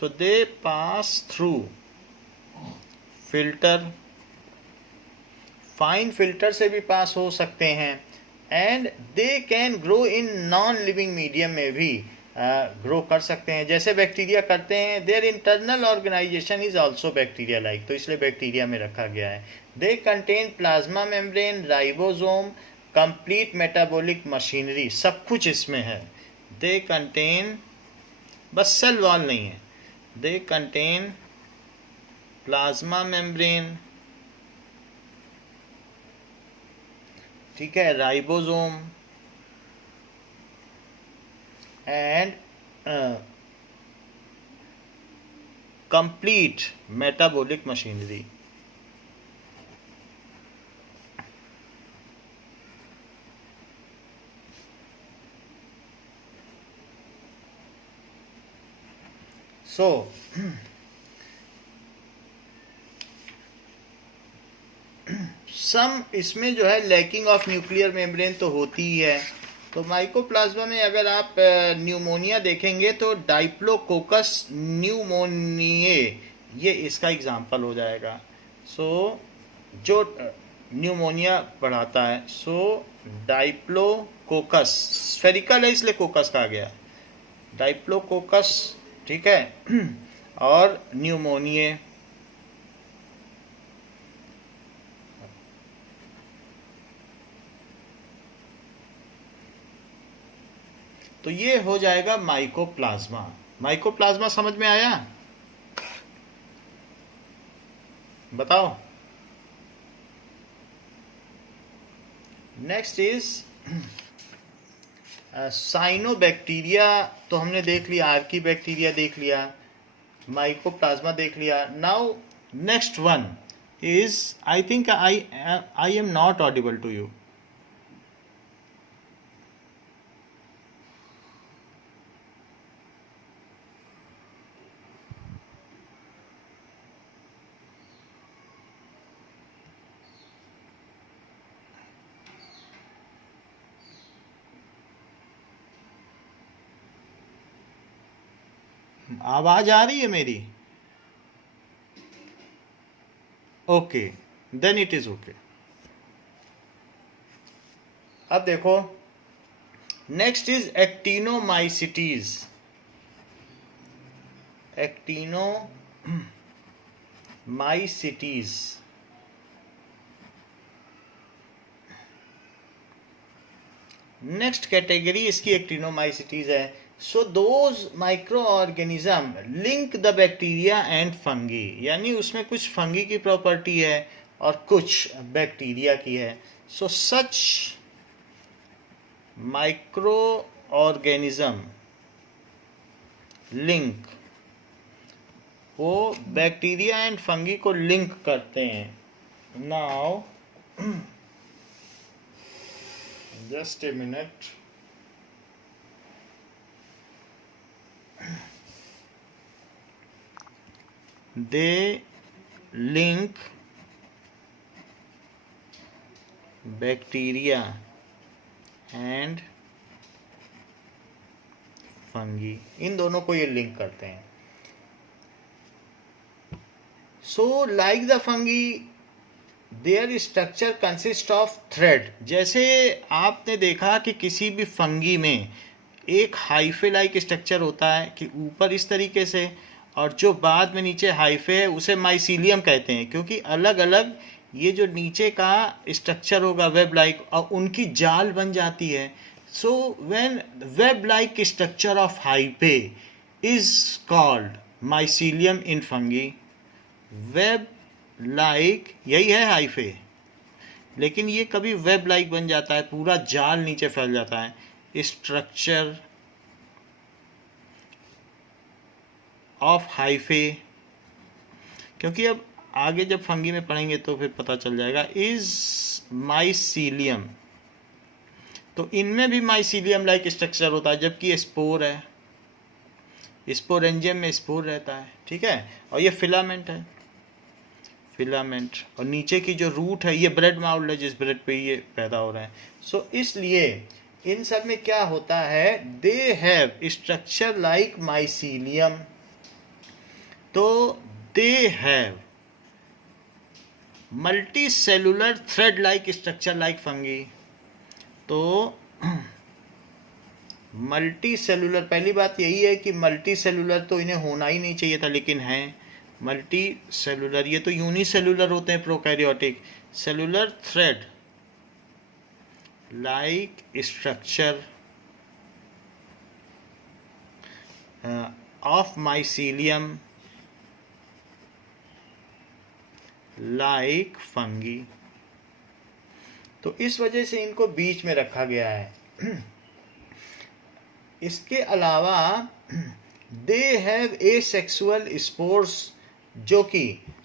So they pass through filter, fine filter से भी पास हो सकते हैं। And they can grow in non living medium में भी ग्रो कर सकते हैं, जैसे बैक्टीरिया करते हैं। Their internal organisation is also bacteria like, तो इसलिए बैक्टीरिया में रखा गया है। They contain plasma membrane, ribosome, complete metabolic machinery, सब कुछ इसमें है। दे कंटेन, बस सेल वॉल नहीं है। दे कंटेन प्लाज्मा मेम्ब्रेन, ठीक है, ribosome and complete metabolic machinery। So some इसमें जो है लैकिंग ऑफ न्यूक्लियर मेम्ब्रेन तो होती ही है। तो माइकोप्लाज्मा में अगर आप न्यूमोनिया देखेंगे तो डाइप्लोकोकस न्यूमोनिये, ये इसका एग्जाम्पल हो जाएगा। सो जो न्यूमोनिया बढ़ाता है, सो डाइप्लोकोकस, स्फेरिकल है इसलिए कोकस कहा गया, डाइप्लोकोकस, ठीक है। और न्यूमोनिये, तो ये हो जाएगा माइकोप्लाज्मा। माइकोप्लाज्मा समझ में आया? बताओ। नेक्स्ट इज साइनोबैक्टीरिया, तो हमने देख लिया, आर्की बैक्टीरिया देख लिया, माइकोप्लाज्मा देख लिया। Now next one is, I think I am not audible to you. आवाज आ रही है मेरी? Okay, then it is okay. अब देखो, next is actinomycetes. Actinomycetes, next category इसकी एक्टिनोमाइसिटीज है। So those micro organism link the bacteria and fungi, यानी उसमें कुछ फंगी की प्रॉपर्टी है और कुछ बैक्टीरिया की है। So such micro organism link, वो बैक्टीरिया एंड फंगी को लिंक करते हैं। Now just a minute, they link bacteria and fungi, इन दोनों को ये लिंक करते हैं। So like the fungi their structure consist of thread. जैसे आपने देखा कि किसी भी फंगी में एक हाइफे लाइक स्ट्रक्चर होता है कि ऊपर इस तरीके से, और जो बाद में नीचे हाइफे है उसे माइसीलियम कहते हैं, क्योंकि अलग अलग ये जो नीचे का स्ट्रक्चर होगा वेब लाइक, और उनकी जाल बन जाती है। So when web like structure of hyphae is called mycelium in fungi. Web like यही है हाइफे, लेकिन ये कभी वेब लाइक बन जाता है, पूरा जाल नीचे फैल जाता है। स्ट्रक्चर ऑफ हाइफे, क्योंकि अब आगे जब फंगी में पढ़ेंगे तो फिर पता चल जाएगा, इज माइसीलियम। तो इनमें भी माइसीलियम लाइक स्ट्रक्चर होता है, जबकि स्पोर है, स्पोरेंजियम में स्पोर रहता है, ठीक है। और ये फिलामेंट है, फिलामेंट, और नीचे की जो रूट है ये ब्रेड माउल्ड है, जिस ब्रेड पे ये पैदा हो रहे हैं। सो इसलिए इन सब में क्या होता है, they have structure like mycelium. तो they have multicellular thread like structure like fungi. तो मल्टी सेलुलर, पहली बात यही है कि मल्टी सेलुलर तो इन्हें होना ही नहीं चाहिए था, लेकिन हैं मल्टी सेलुलर। ये तो यूनिसेलुलर होते हैं prokaryotic. Cellular thread like structure of mycelium like fungi. तो इस वजह से इनको बीच में रखा गया है। इसके अलावा दे हैव एसेक्सुअल स्पोर्स, जो कि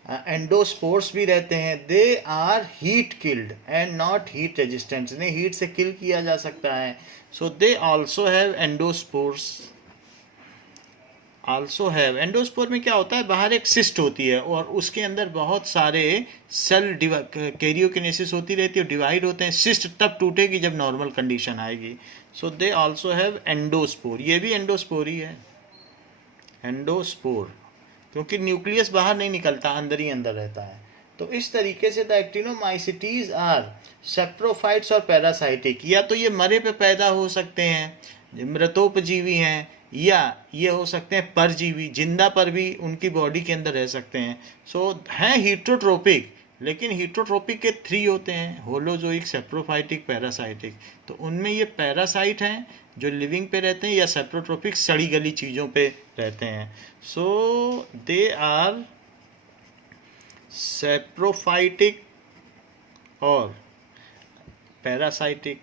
एंडोस्पोर्स भी रहते हैं। They are heat killed and not heat resistant, इन्हें हीट से किल किया जा सकता है। So they also have endospores. Also have, endospore में क्या होता है, बाहर एक सिस्ट होती है और उसके अंदर बहुत सारे सेल कैरियोकिनेसिस होती रहती है, डिवाइड होते हैं। सिस्ट तब टूटेगी जब नॉर्मल कंडीशन आएगी। सो दे आल्सो हैव एंडोस्पोर, ये भी एंडोस्पोर ही है, एंडोस्पोर, क्योंकि न्यूक्लियस बाहर नहीं निकलता, अंदर ही अंदर रहता है। तो इस तरीके से द एक्टिनोमाइसिटीज आर सेप्रोफाइट्स और पैरासाइटिक। या तो ये मरे पे पैदा हो सकते हैं, मृतोपजीवी हैं, या ये हो सकते हैं परजीवी, जिंदा पर भी उनकी बॉडी के अंदर रह सकते हैं। सो हैं हीट्रोट्रोपिक, लेकिन हीट्रोट्रोपिक के 3 होते हैं, होलोजोइक, सेप्रोफाइटिक, पैरासाइटिक। तो उनमें ये पैरासाइट हैं जो लिविंग पे रहते हैं, या सेप्रोट्रोपिक सड़ी गली चीज़ों पे रहते हैं। सो दे आर सेप्रोफाइटिक और पैरासाइटिक।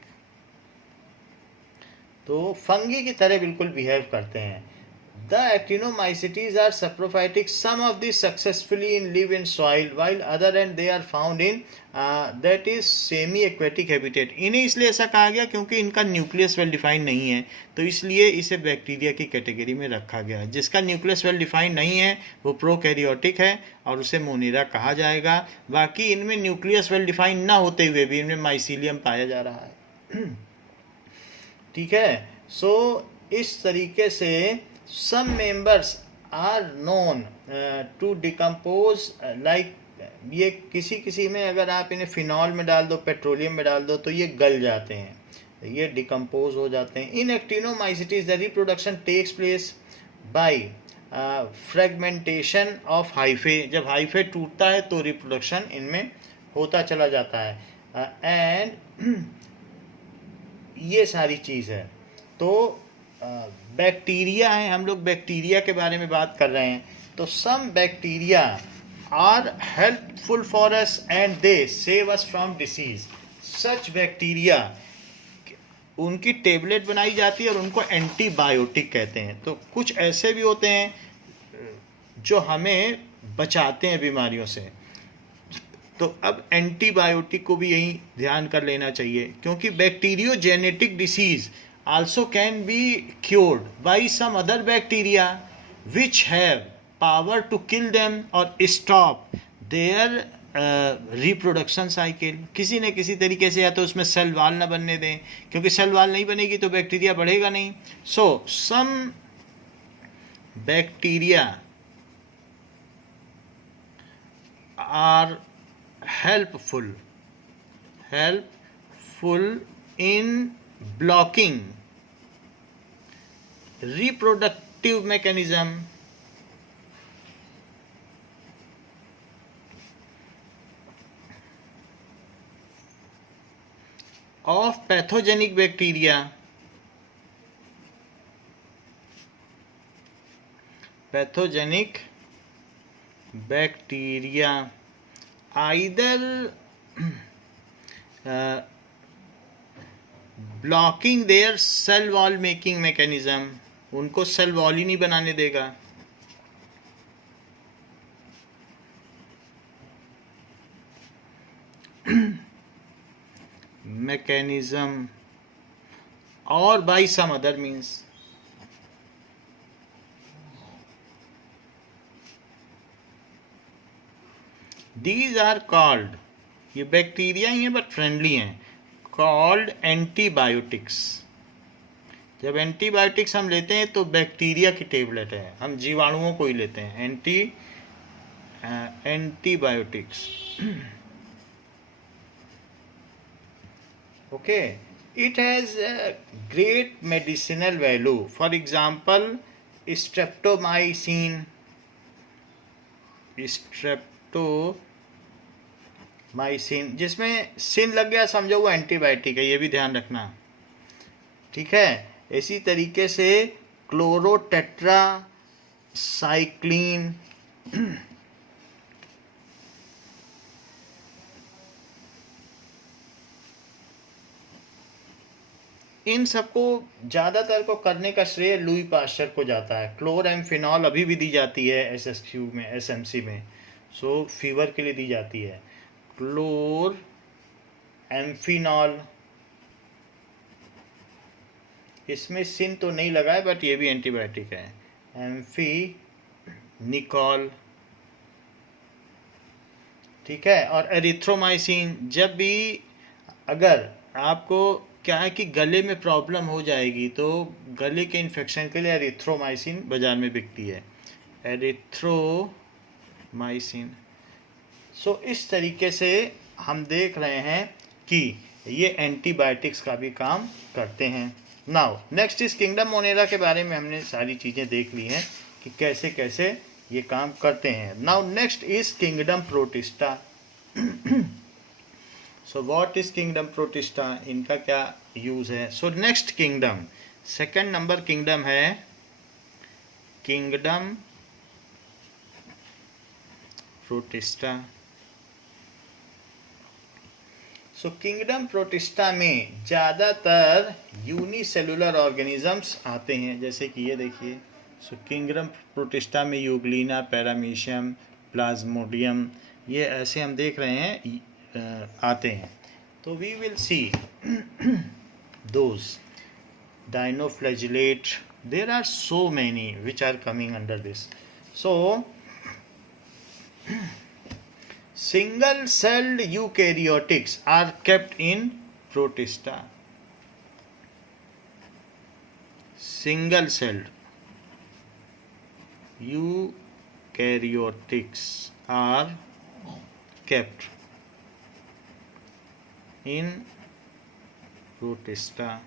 तो फंगी की तरह बिल्कुल बिहेव करते हैं। The actinomycetes are saprophytic. Some of these successfully live in soil, while other and they are found in that is semi-aquatic habitat. इन्हें इसलिए ऐसा कहा गया क्योंकि इनका न्यूक्लियस वेल डिफाइंड नहीं है, तो इसलिए इसे बैक्टीरिया की कैटेगरी में रखा गया। जिसका न्यूक्लियस वेल डिफाइंड नहीं है वो प्रोकैरियोटिक है और उसे मोनेरा कहा जाएगा। बाकी इनमें न्यूक्लियस वेल डिफाइंड ना होते हुए भी इनमें माइसीलियम पाया जा रहा है। ठीक है, सो इस तरीके से some members are known to decompose like ये किसी में अगर आप इन्हें फिनॉल में डाल दो, पेट्रोलियम में डाल दो तो ये गल जाते हैं, ये डिकम्पोज हो जाते हैं। In actinomycetes the reproduction takes place by fragmentation of hyphae. जब हाइफे टूटता है तो रिप्रोडक्शन इनमें होता चला जाता है एंड ये सारी चीज़ है। तो बैक्टीरिया है, हम लोग बैक्टीरिया के बारे में बात कर रहे हैं। तो some bacteria are helpful for us and they save us from disease. Such bacteria, उनकी टेबलेट बनाई जाती है और उनको एंटीबायोटिक कहते हैं। तो कुछ ऐसे भी होते हैं जो हमें बचाते हैं बीमारियों से। तो अब एंटीबायोटिक को भी यही ध्यान कर लेना चाहिए, क्योंकि बैक्टीरियोजेनेटिक disease also can be cured by some other bacteria which have power to kill them or stop their reproduction cycle। किसी न किसी तरीके से या तो उसमें सेल वाल ना बनने दें, क्योंकि सेल वाल नहीं बनेगी तो बैक्टीरिया बढ़ेगा नहीं। So some bacteria are helpful in blocking reproductive mechanism of pathogenic bacteria either blocking their cell wall making mechanism, उनको सेल वॉल ही नहीं बनाने देगा, mechanism or by some other means। These are called, ये बैक्टीरिया ही हैं बट फ्रेंडली हैं, called antibiotics। जब एंटीबायोटिक्स हम लेते हैं तो बैक्टीरिया की टेबलेट है, हम जीवाणुओं को ही लेते हैं antibiotics. Okay, it has great medicinal value. For example streptomycin जिसमें सिन लग गया समझो वो एंटीबायोटिक है, ये भी ध्यान रखना। ठीक है, इसी तरीके से क्लोरोटेट्रा साइक्लिन इन सबको ज़्यादातर को करने का श्रेय लुई पास्चर को जाता है। क्लोरएम्फिनॉल अभी भी दी जाती है एसएसक्यू में, एसएमसी में, सो फीवर के लिए दी जाती है क्लोरएम्फिनॉल। इसमें सिन तो नहीं लगा है बट ये भी एंटीबायोटिक है। एम्फिनिकॉल, ठीक है। और एरिथ्रोमाइसिन, जब भी अगर आपको क्या है कि गले में प्रॉब्लम हो जाएगी तो गले के इन्फेक्शन के लिए एरिथ्रोमाइसिन बाजार में बिकती है, एरिथ्रोमाइसिन। सो इस तरीके से हम देख रहे हैं कि ये एंटीबायोटिक्स का भी काम करते हैं। नाउ नेक्स्ट इस किंगडम मोनेरा के बारे में हमने सारी चीज़ें देख ली हैं कि कैसे कैसे ये काम करते हैं। Now next is kingdom protista. So what is kingdom protista, इनका क्या यूज़ है। So next kingdom, second number kingdom है kingdom protista. So kingdom protista में ज़्यादातर यूनिसेलुलर ऑर्गेनिजम्स आते हैं, जैसे कि ये देखिए सो किंगडम प्रोटिस्टा में यूग्लिना, पैरामीशियम, प्लाज्मोडियम, ये ऐसे हम देख रहे हैं आते हैं. तो we will see those dinoflagellate. There are so many which are coming under this. So single celled eukaryotics are kept in protista. Single celled eukaryotics are kept in protista.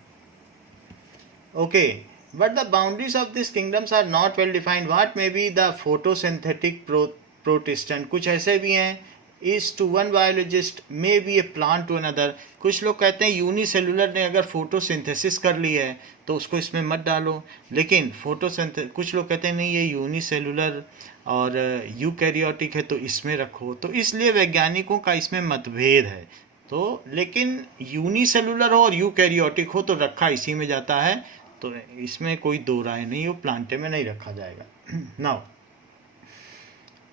Okay, but the boundaries of these kingdoms are not well defined. What may be the photosynthetic protista? कुछ ऐसे भी हैं, is to one biologist may be a plant to another. कुछ लोग कहते हैं यूनिसेलुलर ने अगर फोटोसिंथेसिस कर ली है तो उसको इसमें मत डालो, लेकिन कुछ लोग कहते हैं नहीं ये यूनिसेलुलर और यूकैरियोटिक है तो इसमें रखो. तो इसलिए वैज्ञानिकों का इसमें मतभेद है. तो लेकिन यूनिसेलुलर हो और यूकैरियोटिक हो तो रखा इसी में जाता है, तो इसमें कोई दो राय नहीं, वो प्लांटे में नहीं रखा जाएगा. Now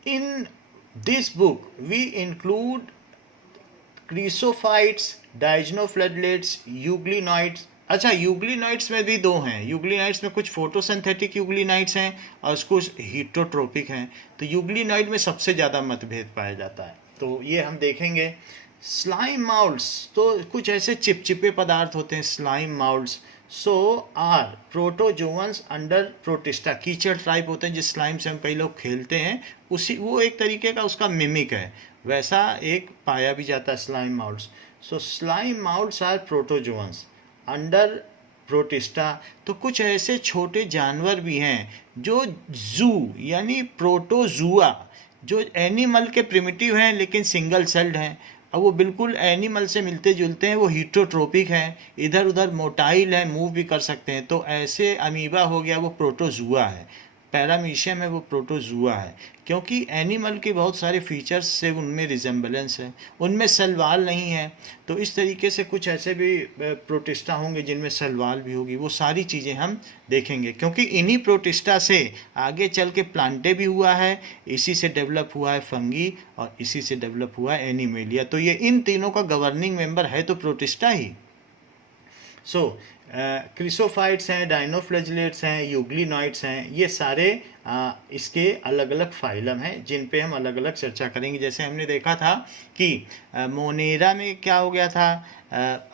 in this book we include chrysophytes, dinoflagellates, euglenoids. अच्छा, यूग्लिनॉइड्स में भी दो हैं. यूग्लिनॉइड्स में कुछ फोटोसिंथेटिक यूग्लिनॉइड्स हैं और कुछ हीटरोट्रोपिक हैं. तो यूग्लिनॉइड में सबसे ज़्यादा मतभेद पाया जाता है, तो ये हम देखेंगे. स्लाइम माउल्ड्स, तो कुछ ऐसे चिपचिपे पदार्थ होते हैं slime moulds. So are protozoans under Protista. कीचड़ टाइप होते हैं जिस स्लाइम से हम कई लोग खेलते हैं, उसी वो एक तरीके का उसका मिमिक है, वैसा एक पाया भी जाता है slime moulds. So slime moulds are protozoans under Protista. तो कुछ ऐसे छोटे जानवर भी हैं जो जू यानी प्रोटोजुआ, जो एनिमल के प्रिमिटिव हैं लेकिन सिंगल सेल्ड हैं. अब वो बिल्कुल एनिमल से मिलते जुलते हैं, वो हीटरोट्रोपिक हैं, इधर उधर मोटाइल है, मूव भी कर सकते हैं. तो ऐसे अमीबा हो गया वो प्रोटोजुआ है, पैरामीशियम है वो प्रोटोजुआ है, क्योंकि एनिमल के बहुत सारे फीचर्स से उनमें रिजेम्बलेंस है, उनमें सलवाल नहीं है. तो इस तरीके से कुछ ऐसे भी प्रोटिस्टा होंगे जिनमें सलवाल भी होगी. वो सारी चीज़ें हम देखेंगे, क्योंकि इन्हीं प्रोटिस्टा से आगे चल के प्लांटे भी हुआ है, इसी से डेवलप हुआ है फंगी, और इसी से डेवलप हुआ है एनिमेलिया. तो ये इन तीनों का गवर्निंग मेंबर है तो प्रोटिस्टा ही. सो क्रिसोफाइट्स हैं, डाइनोफ्लैगेलेट्स हैं, यूग्लिनॉइड्स हैं, ये सारे इसके अलग अलग फाइलम हैं जिन पे हम अलग अलग चर्चा करेंगे. जैसे हमने देखा था कि मोनेरा में क्या हो गया था,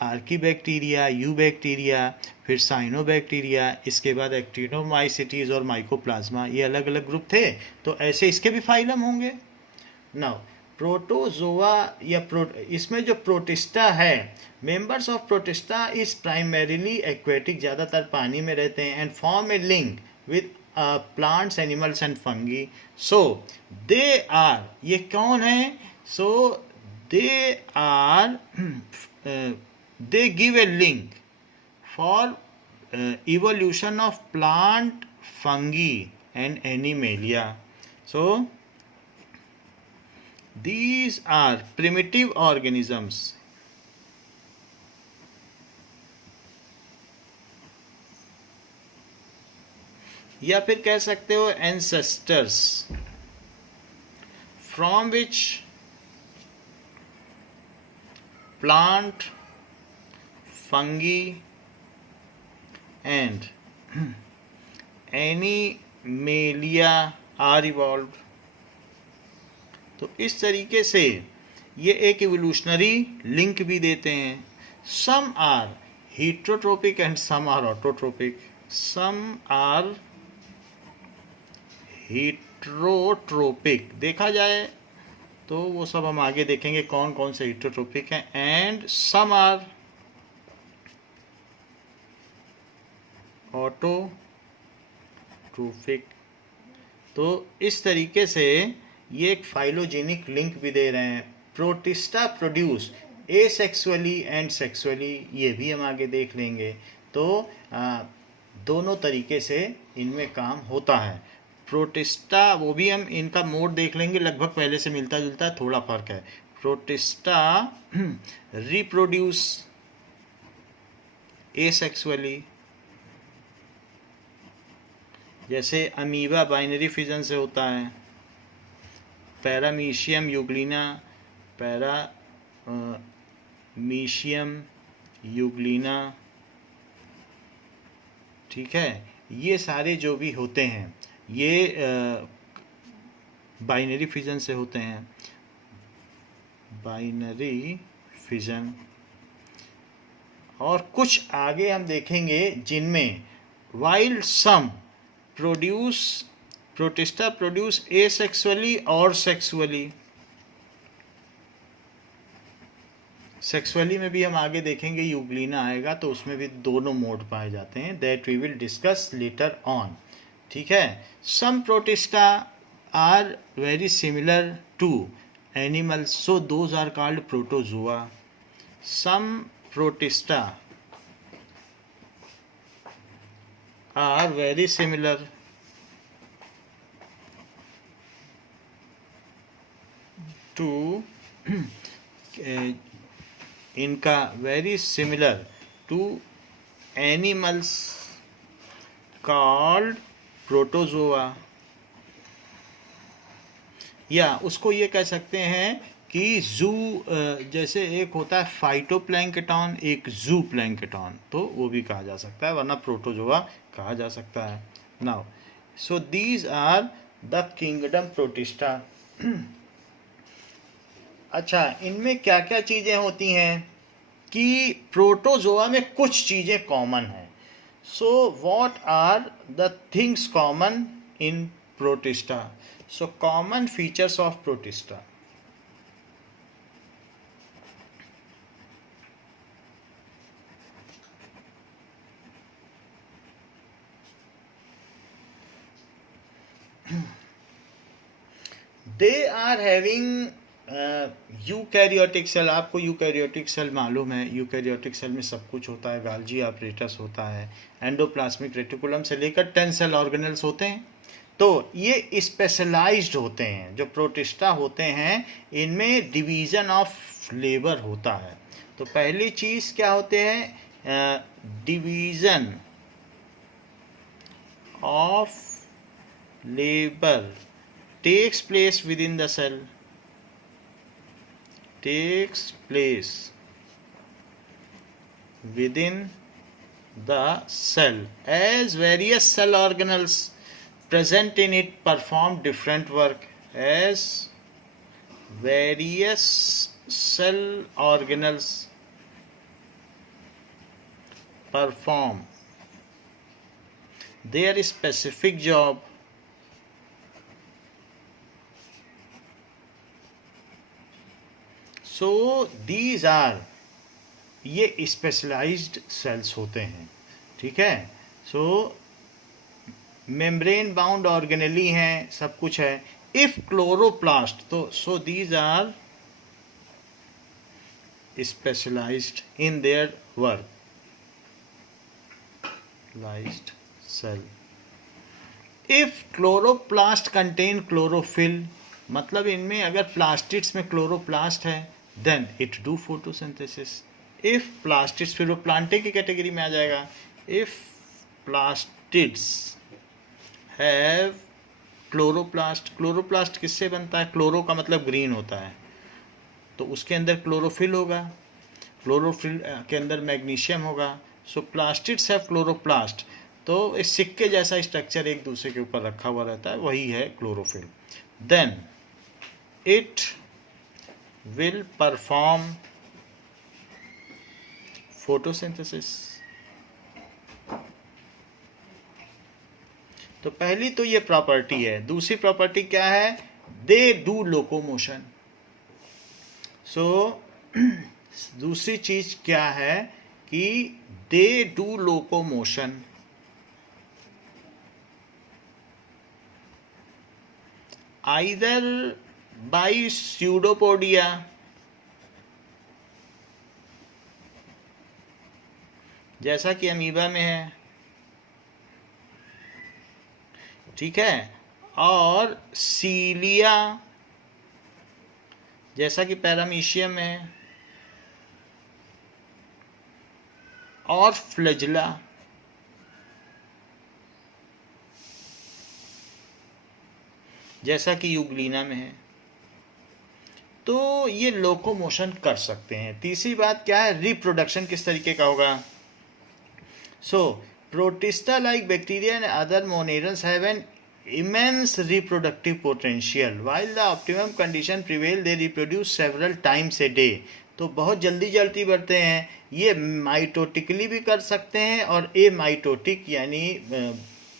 आर्कीबैक्टीरिया, यूबैक्टीरिया, फिर साइनोबैक्टीरिया, इसके बाद एक्टिनोमाइसिटीज और माइकोप्लाज्मा, ये अलग अलग ग्रुप थे. तो ऐसे इसके भी फाइलम होंगे. नाउ प्रोटोजोआ या इसमें जो प्रोटिस्टा है, members of protista is primarily aquatic, ज़्यादातर पानी में रहते हैं, and form a link with plants, animals and fungi. So they are, ये कौन है? So they are, they give a link for evolution of plant, fungi and animalia. So these are primitive organisms या फिर कह सकते हो ancestors from which plant, fungi and animalia are evolved. तो इस तरीके से ये एक इवोल्यूशनरी लिंक भी देते हैं. Some are heterotrophic and some are autotrophic. Some are heterotrophic देखा जाए तो वो सब हम आगे देखेंगे कौन कौन से हीटरोट्रोपिक हैं. And some are autotrophic. तो इस तरीके से ये एक फाइलोजेनिक लिंक भी दे रहे हैं. Protista produce asexually and sexually, ये भी हम आगे देख लेंगे. तो दोनों तरीके से इनमें काम होता है. प्रोटिस्टा, वो भी हम इनका मोड देख लेंगे, लगभग पहले से मिलता जुलता है, थोड़ा फर्क है. प्रोटिस्टा रिप्रोड्यूस एसेक्सुअली जैसे अमीबा बाइनरी फिजन से होता है, पैरामीशियम यूग्लिना, मीशियम यूग्लिना, ठीक है। ये सारे जो भी होते हैं ये बाइनरी फिजन से होते हैं, बाइनरी फिजन। और कुछ आगे हम देखेंगे जिनमें वाइल्ड सम प्रोटिस्टा प्रोड्यूस एसेक्सुअली और सेक्सुअली। सेक्सुअली में भी हम आगे देखेंगे, यूग्लिना आएगा तो उसमें भी दोनों मोड पाए जाते हैं, that we will discuss later on, ठीक है। Some protista are very similar to animals, so those are called protozoa. Some protista are very similar to इनका very similar to animals called protozoa. या उसको ये कह सकते हैं कि जू, जैसे एक होता है फाइटोप्लैंक्टन, एक जू प्लैंक्टन, तो वो भी कहा जा सकता है, वरना प्रोटोजोआ कहा जा सकता है। Now so these are the kingdom Protista. अच्छा, इनमें क्या क्या चीज़ें होती हैं कि प्रोटोजोआ में कुछ चीज़ें कॉमन हैं। So what are the things common in Protista? So common features of Protista, they are having eukaryotic cell. आपको यूकैरियोटिक सेल मालूम है, यूकैरियोटिक सेल में सब कुछ होता है, गाल्जी ऑपरेटस होता है, एंडोप्लाज्मिक रेटिकुलम से लेकर 10 सेल ऑर्गेनल्स होते हैं। तो ये स्पेशलाइज्ड होते हैं, जो प्रोटिस्टा होते हैं इनमें डिवीज़न ऑफ लेबर होता है। तो पहली चीज़ क्या होते हैं, division of labour takes place within the cell, takes place within the cell, as various cell organelles present in it perform different work, as various cell organelles perform their specific job, so these are, ये स्पेशलाइज्ड सेल्स होते हैं, ठीक है। सो मेम्ब्रेन बाउंड ऑर्गेनेली हैं, सब कुछ है। इफ क्लोरोप्लास्ट, तो so these are specialized in their work, lysed cell. If chloroplast contain chlorophyll, मतलब इनमें अगर प्लास्टिड्स में क्लोरोप्लास्ट है, then it do photosynthesis. If plastids, फिर वो प्लांटे की कैटेगरी में आ जाएगा। If plastids have chloroplast, chloroplast किससे बनता है? क्लोरो का मतलब ग्रीन होता है, तो उसके अंदर क्लोरोफिल होगा, क्लोरोफिल के अंदर मैग्नीशियम होगा। सो प्लास्टिड्स हैव क्लोरोप्लास्ट, तो इस सिक्के जैसा स्ट्रक्चर एक दूसरे के ऊपर रखा हुआ रहता है, वही है chlorophyll. Then it will perform photosynthesis। तो पहली तो ये प्रॉपर्टी है। दूसरी प्रॉपर्टी क्या है? They do locomotion. सो दूसरी चीज क्या है कि they do locomotion, either by pseudopodia, जैसा कि अमीबा में है, ठीक है, और सीलिया जैसा कि पैरामीशियम में है, और फ्लैजिला। जैसा कि यूग्लिना में है। तो ये लोकोमोशन कर सकते हैं। तीसरी बात क्या है, रिप्रोडक्शन किस तरीके का होगा। So protista like bacteria and other monerans have an immense reproductive potential while the optimum condition prevail they reproduce several times a day। तो बहुत जल्दी जल्दी बढ़ते हैं। ये माइटोटिकली भी कर सकते हैं और ए माइटोटिक यानी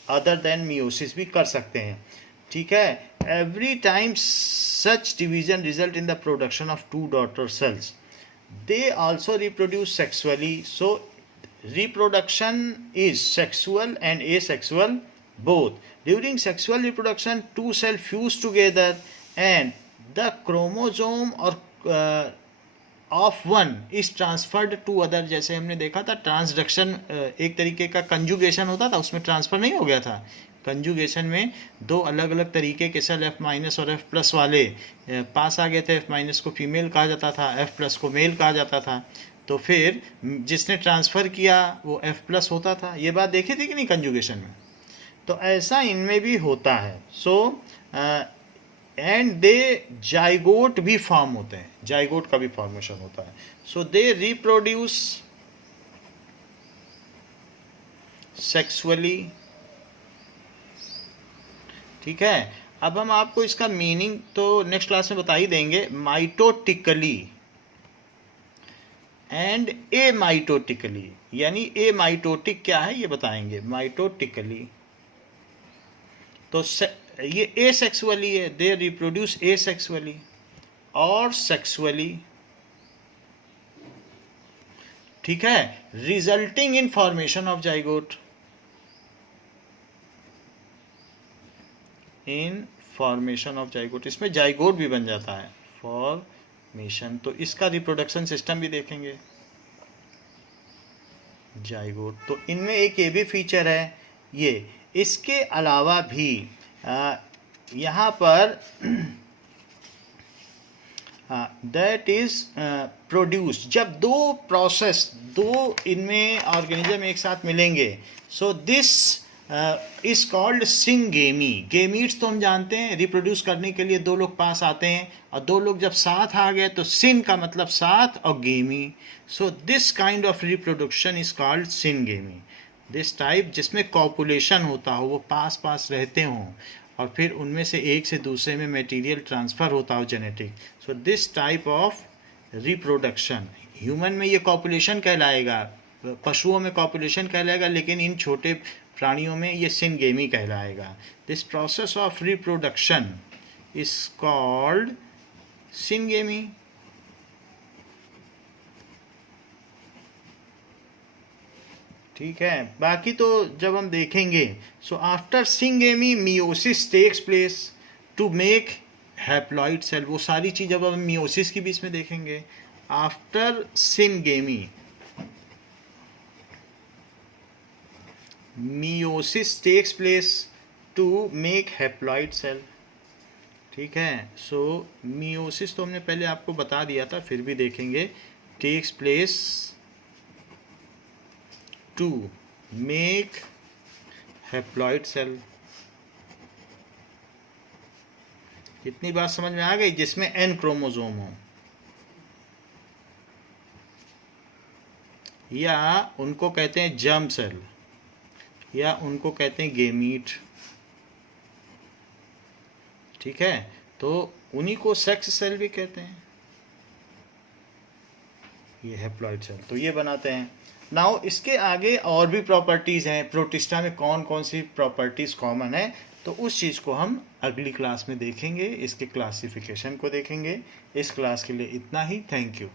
अदर देन मियोसिस भी कर सकते हैं। ठीक है। Every time such division result in the production of 2 daughter cells. They also reproduce sexually. So reproduction is sexual and asexual both। During sexual reproduction, 2 cells fuse together and the chromosome or of one is transferred to other। जैसे हमने देखा था ट्रांसडक्शन एक तरीके का कंजुगेशन होता था, उसमें ट्रांसफर नहीं हो गया था। कंजुगेशन में 2 अलग अलग तरीके के सेल F- और F+ वाले पास आ गए थे। F- को फीमेल कहा जाता था, F+ को मेल कहा जाता था। तो फिर जिसने ट्रांसफ़र किया वो F+ होता था। ये बात देखी थी कि नहीं कंजुगेशन में। तो ऐसा इनमें भी होता है। सो एंड दे जाइगोट भी फॉर्म होते हैं, जाइगोट का भी फॉर्मेशन होता है। So they reproduce sexually. ठीक है। अब हम आपको इसका मीनिंग तो नेक्स्ट क्लास में बता ही देंगे। माइटोटिकली एंड ए माइटोटिकली, यानी ए माइटोटिक क्या है ये बताएंगे। माइटोटिकली तो ये ए सेक्सुअली है, दे रिप्रोड्यूस ए सेक्सुअली और सेक्सुअली। ठीक है। Resulting in formation of zygote, in formation of zygote. इसमें जाइगोट भी बन जाता है, फॉर्मेशन। तो इसका रिप्रोडक्शन सिस्टम भी देखेंगे, जाइगोट। तो इनमें एक ये भी फीचर है। ये इसके अलावा भी यहाँ पर दैट इज प्रोड्यूस, जब 2 इनमें ऑर्गेनिज्म एक साथ मिलेंगे, so this is called syngamy. Gametes तो हम जानते हैं रिप्रोड्यूस करने के लिए 2 लोग पास आते हैं, और 2 लोग जब साथ आ गए तो सिन का मतलब साथ और गेमी। So this kind of reproduction is called syngamy. This type जिसमें कॉपुलेशन होता हो, वो पास पास रहते हों और फिर उनमें से एक से दूसरे में मटेरियल ट्रांसफ़र होता हो genetic. So this type of reproduction, human में ये कॉपुलेशन कहलाएगा, पशुओं में कॉपुलेशन कहलाएगा, लेकिन इन छोटे प्राणियों में ये सिंगेमी कहलाएगा। This process of reproduction is called syngamy. ठीक है। बाकी तो जब हम देखेंगे, so after syngamy meiosis takes place to make haploid cell. वो सारी चीज़ जब हम मियोसिस की भी इसमें देखेंगे। After syngamy meiosis takes place to make haploid cell. ठीक है। सो मियोसिस तो हमने पहले आपको बता दिया था, फिर भी देखेंगे। Takes place to make haploid cell. कितनी बात समझ में आ गई, जिसमें N क्रोमोसोम हो, या उनको कहते हैं जर्म सेल, या उनको कहते हैं गेमीट। ठीक है। तो उन्हीं को सेक्स सेल भी कहते हैं, ये हैप्लॉइड सेल। तो ये बनाते हैं। नाउ इसके आगे और भी प्रॉपर्टीज़ हैं, प्रोटिस्टा में कौन कौन सी प्रॉपर्टीज़ कॉमन है, तो उस चीज़ को हम अगली क्लास में देखेंगे। इसके क्लासिफिकेशन को देखेंगे। इस क्लास के लिए इतना ही। Thank you.